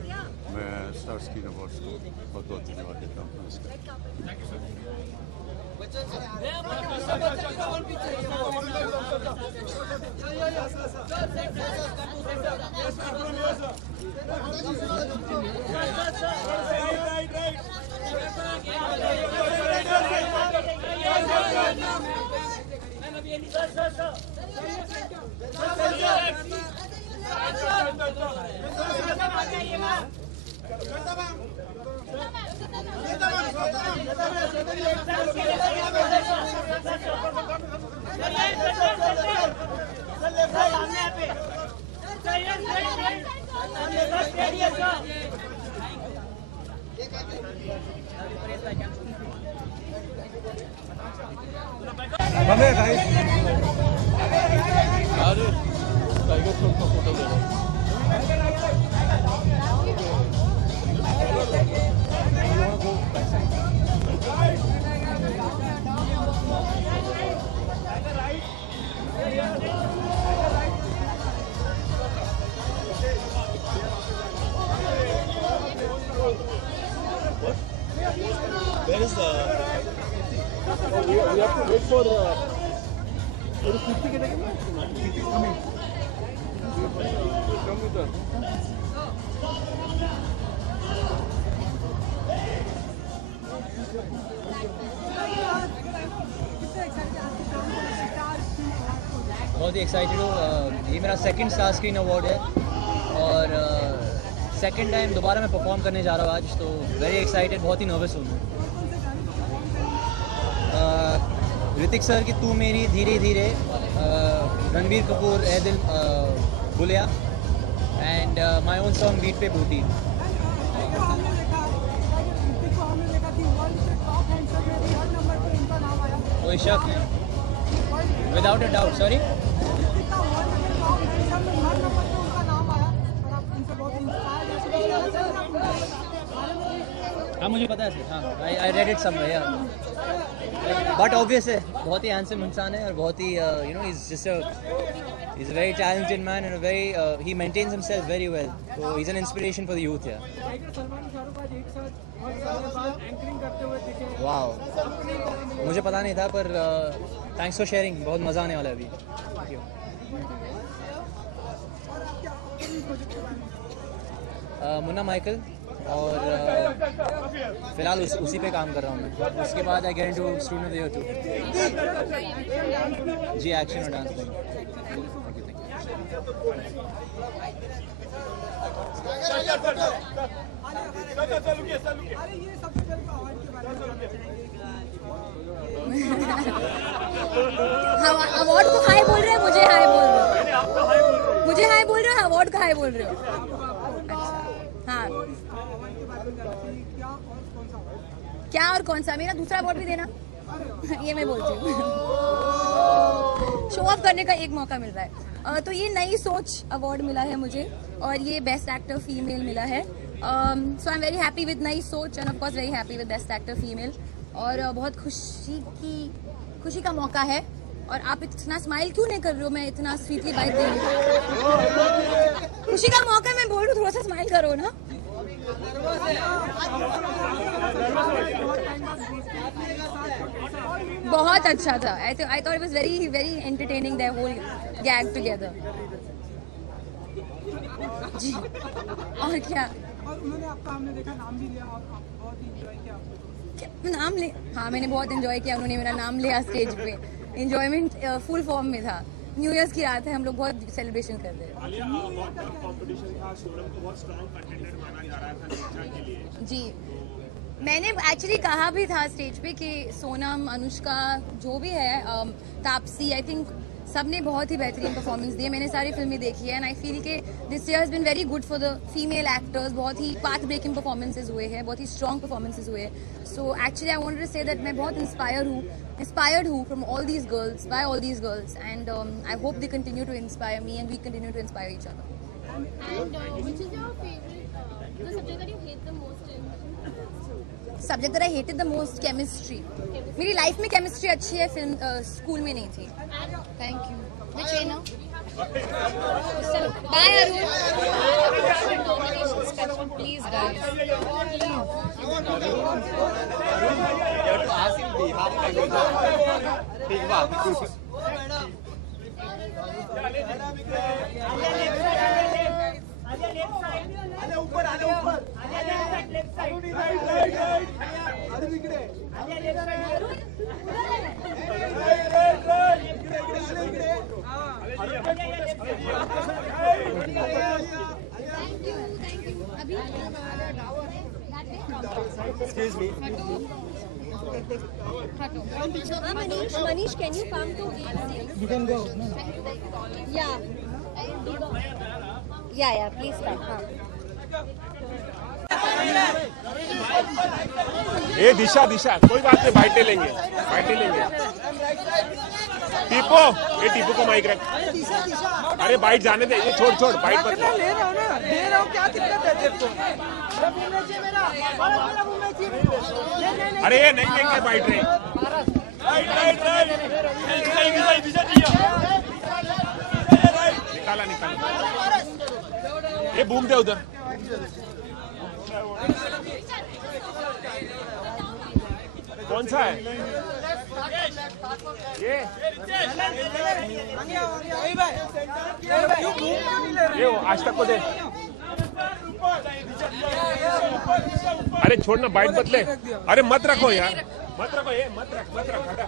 मैं स्टार स्क्रीन अवार्ड्स को बहुत बहुत धन्यवाद देता हूँ. नमस्कार. टाइगर फ्रॉम का फोटो ले रहा हूँ। Where is the? We have to wait for. Come with us. बहुत ही एक्साइटेड हूँ। ये मेरा सेकंड स्टार स्क्रीन अवार्ड है और सेकंड टाइम दोबारा मैं परफॉर्म करने जा रहा हूँ आज, तो वेरी एक्साइटेड, बहुत ही नर्वस हूँ। ऋतिक सर की तू मेरी धीरे धीरे, रणबीर Kapoor Ae Dil Bulleya and my own song beat पे बूटी। कोई शक नहीं, विदाउट अ डाउट। सॉरी, हाँ मुझे पता है सर, हाँ I read it somewhere, but obvious है बहुत ही हैंडसम इंसान है और बहुत ही you know is just is a very talented man and very he maintains himself very well, तो he is an inspiration for the youth यार। वाओ, मुझे पता नहीं था, पर थैंक्स फॉर शेयरिंग, बहुत मज़ा आने वाला है अभी। मुन्ना माइकल और फिलहाल उसी पे काम कर रहा हूँ मैं। उसके बाद I get into student of the year 2। जी, एक्शन और डांस पे। अवार्ड को हाई बोल रहे हैं, मुझे हाई बोल रहे हो, मुझे हाई बोल रहे हो, अवार्ड को हाई बोल रहे हो। हाँ, क्या और कौन सा? मेरा दूसरा अवार्ड भी देना। ये मैं बोलती हूँ, शो ऑफ करने का एक मौका मिल रहा है। तो ये नई सोच अवार्ड मिला है मुझे और ये बेस्ट एक्टर फीमेल मिला है। So I am very happy with Nai Soch and of course very happy with best actor female. और बहुत खुशी का मौका है। और आप इतना स्माइल क्यों नहीं कर रहे हो? मैं इतना स्वीटली बाइट दे रही हूँ। खुशी का मौका, मैं बोल रही हूँ थोड़ा सा स्माइल करो ना। बहुत अच्छा था। I thought it was very very entertaining the whole gag together. जी, और क्या? और उन्होंने आपका, हमने देखा, नाम भी लिया और बहुत ही एंजॉय किया। नाम ले? हाँ, मैंने बहुत एंजॉय किया। उन्होंने मेरा नाम लिया स्टेज पे, एंजॉयमेंट फुल फॉर्म में था। न्यू ईयर्स की रात है, हम लोग बहुत सेलिब्रेशन कर रहे हैं। जी, मैंने एक्चुअली कहा भी था स्टेज पे कि सोनम, अनुष्का, जो भी है, तापसी, आई थिंक सब ने बहुत ही बेहतरीन परफॉर्मेंस दी है। मैंने सारी फिल्में देखी है एंड आई फील कि this year has been very good for the female actors. बहुत ही पाथ ब्रेकिंग परफॉर्मेंसेज हुए हैं, बहुत ही स्ट्रॉन्ग परफॉर्मेंसेज हुए हैं। So actually I wanted to say that मैं बहुत inspired हूँ from all these girls, by all these girls, and I hope they continue to inspire me and we continue to inspire each other. And which is your favorite, the subject that you hate the most in? Subject that I hated the most, chemistry. मेरी लाइफ में केमिस्ट्री अच्छी है, film school में नहीं थी। Thank you. Which way now? Bye Arun. Please guys. You have to ask him Excuse me. Manish, can you come to? You can go. Yeah. Yeah, please come. ये दिशा कोई बात नहीं, बाइटें लेंगे टीपो, ये टीपो को माइक रख। अरे बाइट जाने दे, ये छोड़ बाइट मत ले। ले रहा हूँ ना, दे रहा हूँ, क्या दिक्कत है तेरे को? अरे ये नहीं लेंगे बाइट रे। निकाला ये बूम दे उधर। कौन सा है ये आज तक को दे। अरे छोड़ना, बाइट मत ले। अरे मत रखो यार, मत रखो, ये मत रख हटा।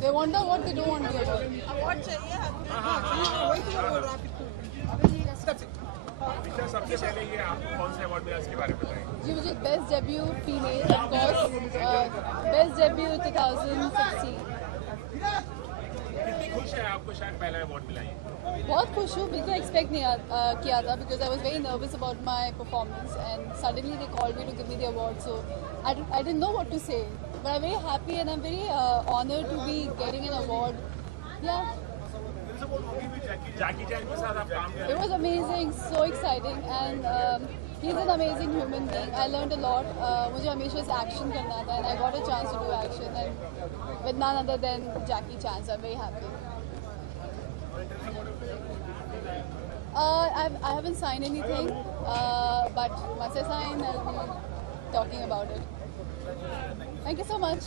They want the award, they don't want the award. सबसे पहले ये आप कौन से अवार्ड मिला, इसके बारे में बताइए। जी मुझे best debut female, of course best debut 2016। कितनी खुश है आपको शायद पहला अवार्ड मिला है? बहुत खुश हूँ, बिल्कुल एक्सपेक्ट नहीं किया था because I was very nervous about my performance and suddenly they called me to give me the award, so I didn't know what to say, but I am very happy and I am very honoured to be getting an award. Yeah Jackie चैन के साथ आप काम कर रहे हैं। It was amazing, so exciting, and he's an amazing human being. I learned a lot. मुझे हमेशा से एक्शन करना था, and I got a chance to do action, and with none other than Jackie Chan, so I'm very happy. I haven't signed anything, but once I sign, I'll be talking about it. Thank you so much.